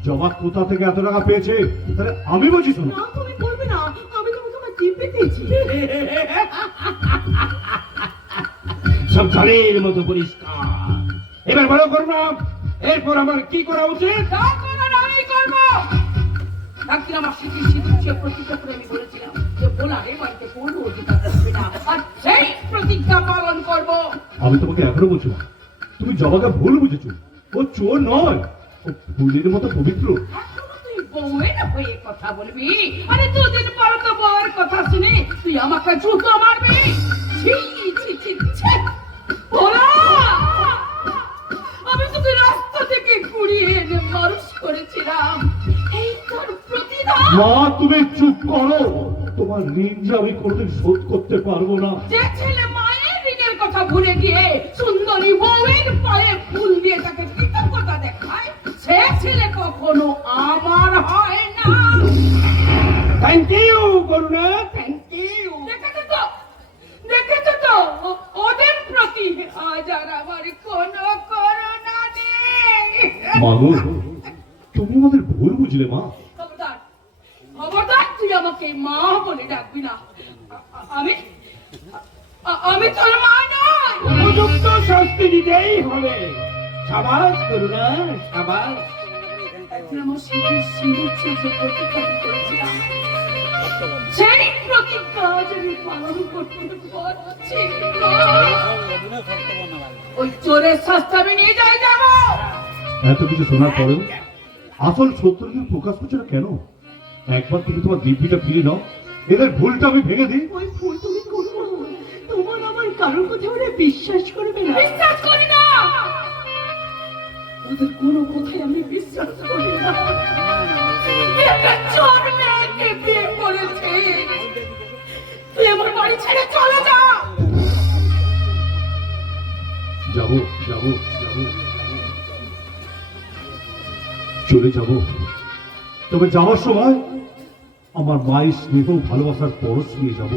জবা কোথা থেকে এত টাকা পেয়েছে তাহলে আমি বলছি শোনো। না, তুমি বলবে না, আমি তোমাকে আমার টিপে দিয়েছি। সব জলের মতো পরিষ্কার। এবার বলো করবো, এরপর আমার কি করা উচিত? যা করার আমি করবো। একদিন আমার স্মৃতি সিঁদুর প্রতিজ্ঞা করে আমি বলেছিলাম যে ভোলার এই বাড়িতে কোনো অধিকার থাকবে না, আর সেই প্রতিজ্ঞা পালন করবো। আমি তোমাকে এখনো বলছি না, তুমি জবাকে ভুল বুঝেছো। ও চোর নয়, ও ফুলের মতো পবিত্র। এখনো তুই বউয়ের হয়ে কথা বলবি? আরে দুদিন পর তো বউয়ের কথা শুনে তুই আমাকে জুতো মারবি। ছি ছি ছি ছি। ভোলা, আমি তোকে রাস্তা থেকে কুড়িয়ে এনে মানুষ করেছিলাম, এই তোর প্রতিদান। মা তুমি চুপ করো, তোমার ঋণ যে আমি কোনোদিন শোধ করতে পারবো না। যে ছেলে মায়ের ঋণের কথা ভুলে গিয়ে সুন্দরী বউয়ের পায়ে ফুল দিয়ে তাকে কৃতজ্ঞতা দেখায়, সে ছেলে কখনো আমার হয় না। Thank you Karuna, thank you. দেখেছো তো ওদের প্রতি আজ আর আমার কোনো করুণা নেই। মাগো, তুমি আমাদের ভুল বুঝলে মা। খবরদার খবরদার, তুই আমাকে মা বলে ডাকবি না। আমি তোর মা নই। উপযুক্ত শাস্তি দিতেই হবে। সাবাস করুণা, সাবাস। একদিন আমার সুখের সিঁদুর ছেঁচে প্রতিজ্ঞা করেছিলাম, সেই প্রতিজ্ঞা আজ আমি পালন করতে পারছি না। ওই চোরের শাস্তি আমি নিজেই যাবো। এত কিছু শোনার পরেও আসল সত্যটা তুমি প্রকাশ করছো না কেন? একবার তুমি তোমার দিব্যিটা ফিরে নাও, এদের ভুলটা আমি ভেঙে দিই। ওই ভুল তুমি করো না। তোমার আমার কারোর কথা ওরা বিশ্বাস করবে না। বিশ্বাস করি না, ওদের কোনো কথাই আমি বিশ্বাস করি না। একটা চোর মেয়েকে বিয়ে করেছে। তুই আমার বাড়ি ছেড়ে চলে যা। যাবো যাবো যাবো, চলে যাব। তবে যাওয়ার সময় আমার মায়ের স্নেহ ভালোবাসার পরশ নিয়ে যাব।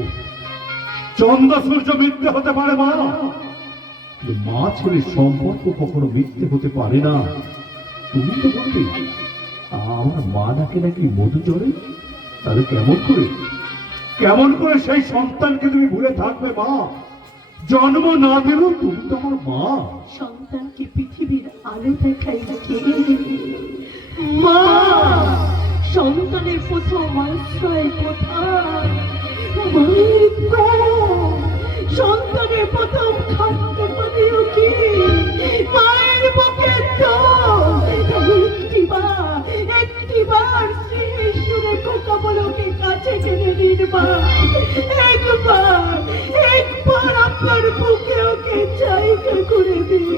চন্দ্র সূর্য মিথ্যে হতে পারে মা, কিন্তু মা ছেলের সম্পর্ক কখনো মিথ্যে হতে পারে না। তুমি তো বলবে আমার মা নাকি নাকি মধু জ্বরে, তাহলে কেমন করে সেই সন্তানকে তুমি ভুলে থাকবে মা? জন্ম না দিলেও তুমি তো আমার মা। সন্তানকে পৃথিবীর আলো দেখাই কে? মা। সন্তানের প্রথম আশ্রয় কোথায়? মায়ের কোল। সন্তানের প্রথম খাদ্য পানীয় কি? মায়ের বুকের দুধ। একটিবার শিশুরে কোকা বলকে কাছে টেনে নিন মা। একবার আপনার বুকে ওকে জায়গা করে দিন।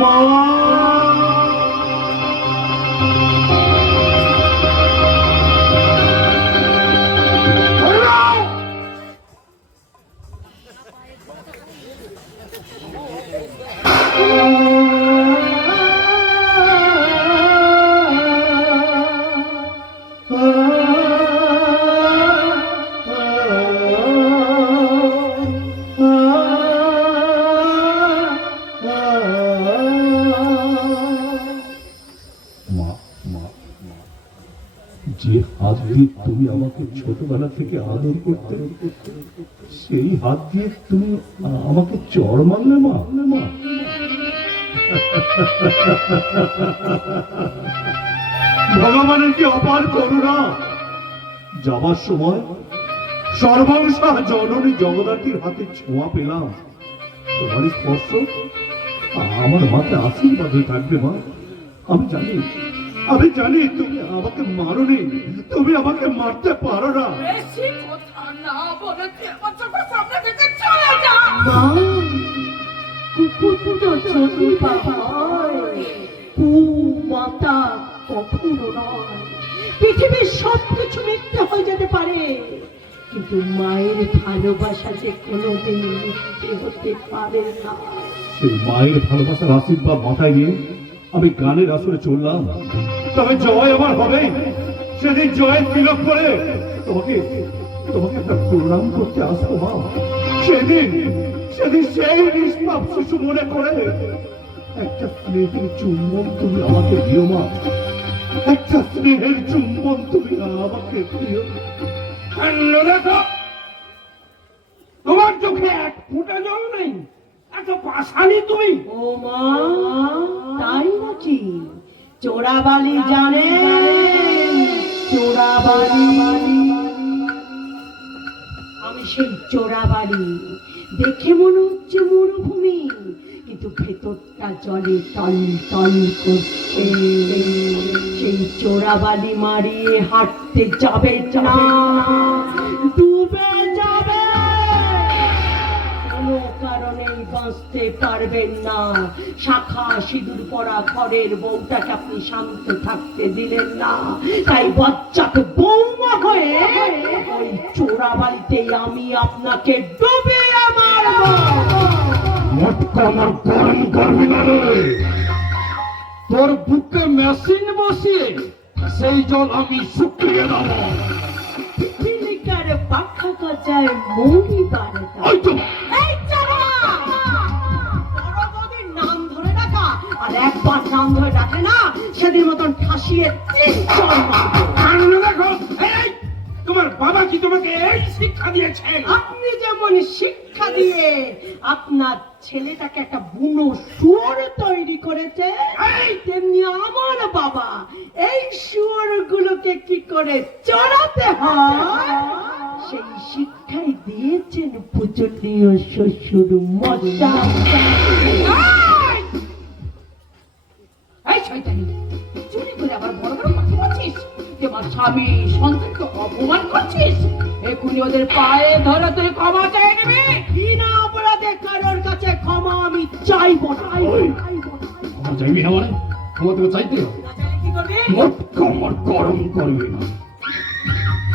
মা যে হাত দিয়ে তুমি আমাকে ছোটবেলা থেকে আদর করতে, সেই হাত দিয়ে তুমি আমাকে চড় মারলে মা। ভগবানের কি অপার করুণা! যাবার সময় সর্বংসা জননী জগদাটির হাতে ছোঁয়া পেলাম। তোমার স্পর্শ আমার মাথায় আশীর্বাদ হয়ে থাকবে মা। আমি জানি তুমি আমাকে মারোনি, তুমি আমাকে মারতে পারো না। বেশি কথা না বলে তুই আমার চোখের সামনে থেকে চলে যা। মা, কুকুর তো যদি মাতা কখনো নয়। পৃথিবীর সবকিছু মিথ্যে হয়ে যেতে পারে, কিন্তু মায়ের ভালোবাসা যে কোনোদিন মিথ্যে হতে পারে না। সেই মায়ের ভালোবাসার আশীর্বাদ মাথায় নিয়ে আমি গানের আসরে চললাম। তবে জয় আমার হবে সেদিন, জয়ের তিলক করে তোমাকে একটা প্রণাম করতে আসবো মা। সেদিন সেই নিষ্পাপ শিশু মনে করে একটা স্নেহের চুম্বন তুমি আমাকে দিও মা। একটা স্নেহের চুম্বন তুমি আমাকে দিও। দেখো, তোমার চোখে এক ফোঁটা জল নেই, এত পাষাণী তুমি। ও মা, তাই নাকি? চোরাবালি জানে? চোরাবালি, আমি সেই চোরাবালি। দেখে মনে হচ্ছে মরুভূমি, কিন্তু ভেতরটা জলে টল টল করছে। সেই চোরাবালি মারিয়ে হাঁটতে যাবে না, ডুবে যাবে। কোনো কারণেই বাঁচতে পারবেন না। শাখা সিঁদুর পরা ঘরের বউটাকে আপনি শান্ত থাকতে দিলেন না, তাই বজ্জাত বৌমা হয়ে ওই চোরাবালিতেই আমি আপনাকে ডুবিয়ে মারব। আমার গরম করবি না রে। তোর বুকে মেশিন বসিয়ে সেই জল আমি শুকিয়ে দেব। পিপিলিকার পাখা কাচায় মৌরি বারতা। এই চোরা! বড় বৌদির নাম ধরে আর একবার নাম ধরে ডাকে না, সেদিন মতন ঠাসিয়ে 3 চড় মারবো। কারণ দেখো, এই তোমার বাবা কি তোমাকে এই শিক্ষা দিয়েছেন? আপনি যেমন শিক্ষা দিয়ে আপনার ছেলেটাকে একটা বুনো শুয়োর তৈরি করেছে, তেমনি আমার বাবা এই শুয়োরগুলোকে কি করে চড়াতে হয় সেই শিক্ষাই দিয়েছেন পূজনীয় শ্বশুর মশাই। এই শয়তানি, চুরি করে আবার বড় বড় কথা বলছিস? যে আমার স্বামী সন্তানকে অপমান করছিস? এক্ষুনি ওদের পায়ে ধরে তুই ক্ষমা চেয়ে নিবি। বিনা অপরাধে কারোর কাছে ক্ষমা আমি চাইবো না। আমার চাইবি না মানে ক্ষমা তোকে চাইতে হবে। না চাইলে কি করবে? আমার গরম করবে না।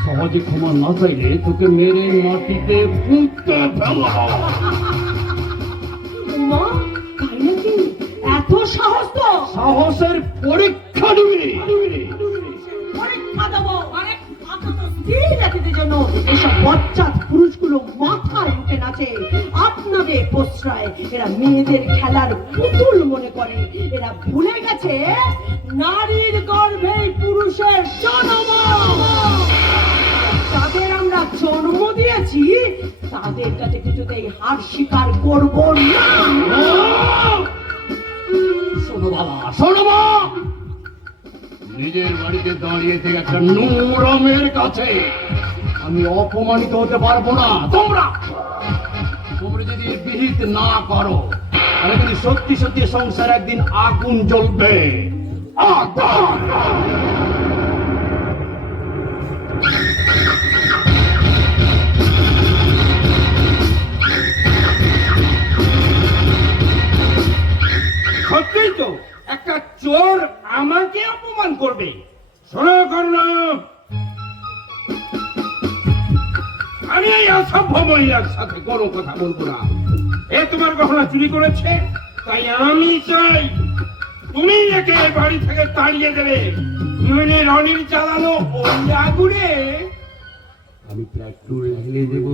সহজে ক্ষমা না চাইলে তোকে মেরে মাটিতে পুঁতে ফেলা। মা, তাই নাকি? এত সাহস তো? সাহসের পরীক্ষা নিবি। পরীক্ষা দেবো। অন্তত স্থির রাখিতে যেন এসব বচ্চাত পুরুষগুলো মাথায় উঠে নাচে। আপনাদের প্রশ্রয় এরা মেয়েদের খেলার পুতুল মনে করে। এরা ভুলে গেছে নারীর গর্ভে পুরুষের জন্ম। যাদের আমরা জন্ম দিয়েছি তাদের কাছে কিছুতেই হার স্বীকার করব না। শোনো বাবা, শোনো মা, নিজের বাড়িতে দাঁড়িয়ে থেকে একটা নোংরামের কাছে আমি অপমানিত হতে পারবো না। তোমরা যদি এর বিহিত না করো তাহলে কিন্তু সত্যি সত্যি সংসার একদিন আগুন জ্বলবে। আগুন! সত্যিই তো একটা চোর আমাকে অপমান করবে। শোনো করুণা, আমি এই অসভ্য মহিলার সাথে কোনো কথা বলবো না। এ তোমার গহনা চুরি করেছে, তাই আমি চাই তুমি একে বাড়ি থেকে তাড়িয়ে দেবে। নইলে রনির জ্বালানো ওই আগুনে আমি পেট্রোল ঢেলে দেবো।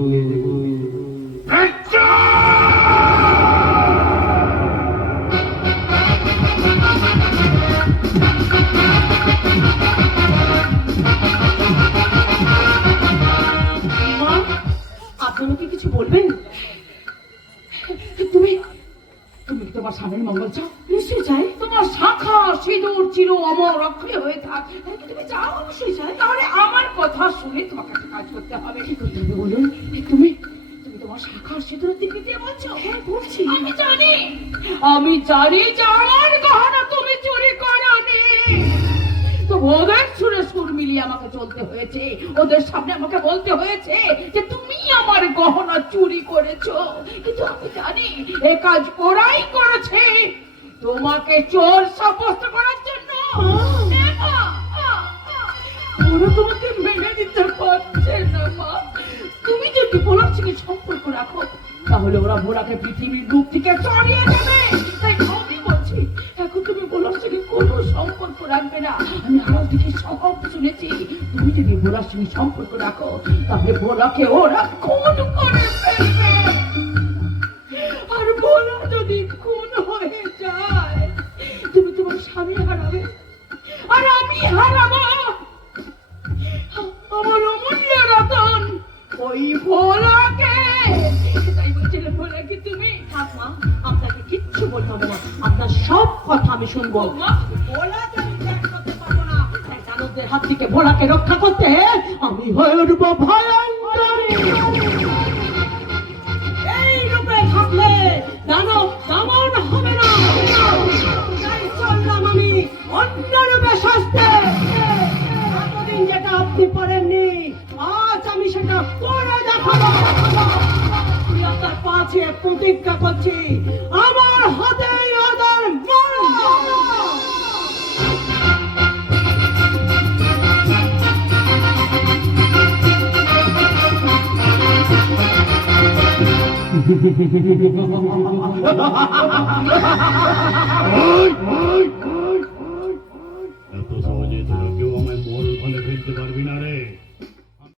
মা, আপনারা কি কিছু বলবেন? তুমি তুমি কি তোমার স্বামীর মঙ্গল চাও? নিশ্চয়ই চাই। তোমার শাখা সিঁদুর চির অমর অক্ষয় হয়ে থাক, তাই কি তুমি চাও? অবশ্যই চাই। তাহলে আমার কথা শুনে তোমাকে একটা কাজ করতে হবে। কি করতে হবে বলুন? তুমি তুমি তোমার শাখার সিঁদুরের দিকে দিয়ে বলছো? হ্যাঁ, বলছি। আমি জানি যে আমার গহনা তুমি চুরি করোনি। তো ওদের সুরে সুর মিলিয়ে আমাকে চলতে হয়েছে, ওদের সামনে আমাকে বলতে হয়েছে যে তুমি আমার গহনা চুরি করেছো। কিন্তু আমি জানি এ কাজ ওরাই করেছে তোমাকে চোর সাব্যস্ত করার জন্য। ওরা তোমাকে মেনে নিতে পারছে না মা। তুমি যদি ভোলার সঙ্গে সম্পর্ক রাখো তাহলে ওরা ভোলাকে পৃথিবীর রূপ থেকে সরিয়ে দেবে। তাই আমি বলছি এখন তুমি ভোলার সঙ্গে কোনো সম্পর্ক রাখবে না। আমি আড়াল থেকে সব শুনেছি, তুমি যদি ভোলার সঙ্গে সম্পর্ক রাখো তাহলে ভোলাকে ওরা খুন করে ফেলবে। আর ভোলা যদি খুন হয়ে যায় তুমি তোমার স্বামী হারাবে আর আমি হারাবো আমার অমূল্য রতন, ওই ভোলাকে। তাই বলছিলে ভোলাকে তুমি থাক মা, আপনাকে কিচ্ছু বলতে হবে না। আপনার সব কথা আমি শুনবো। ভোলাকে আমি ত্যাগ করতে পারবো না। তাই দানবদের হাত থেকে ভোলাকে রক্ষা করতে আমি হয়ে উঠবো ভয়ঙ্কর। এই রূপে থাকলে দানব দমন হবে না। তাই চললাম আমি অন্য রূপে সাজতে। এতদিন যেটা আপনি পারেননি আজ আমি সেটা করে দেখাবো। আমি আপনার পাশে প্রতিজ্ঞা করছি আমার হাতে ওদের মারবো। এত সহজে তোরা কেউ আমায় মরণ ফলে ফেলতে পারবি না রে।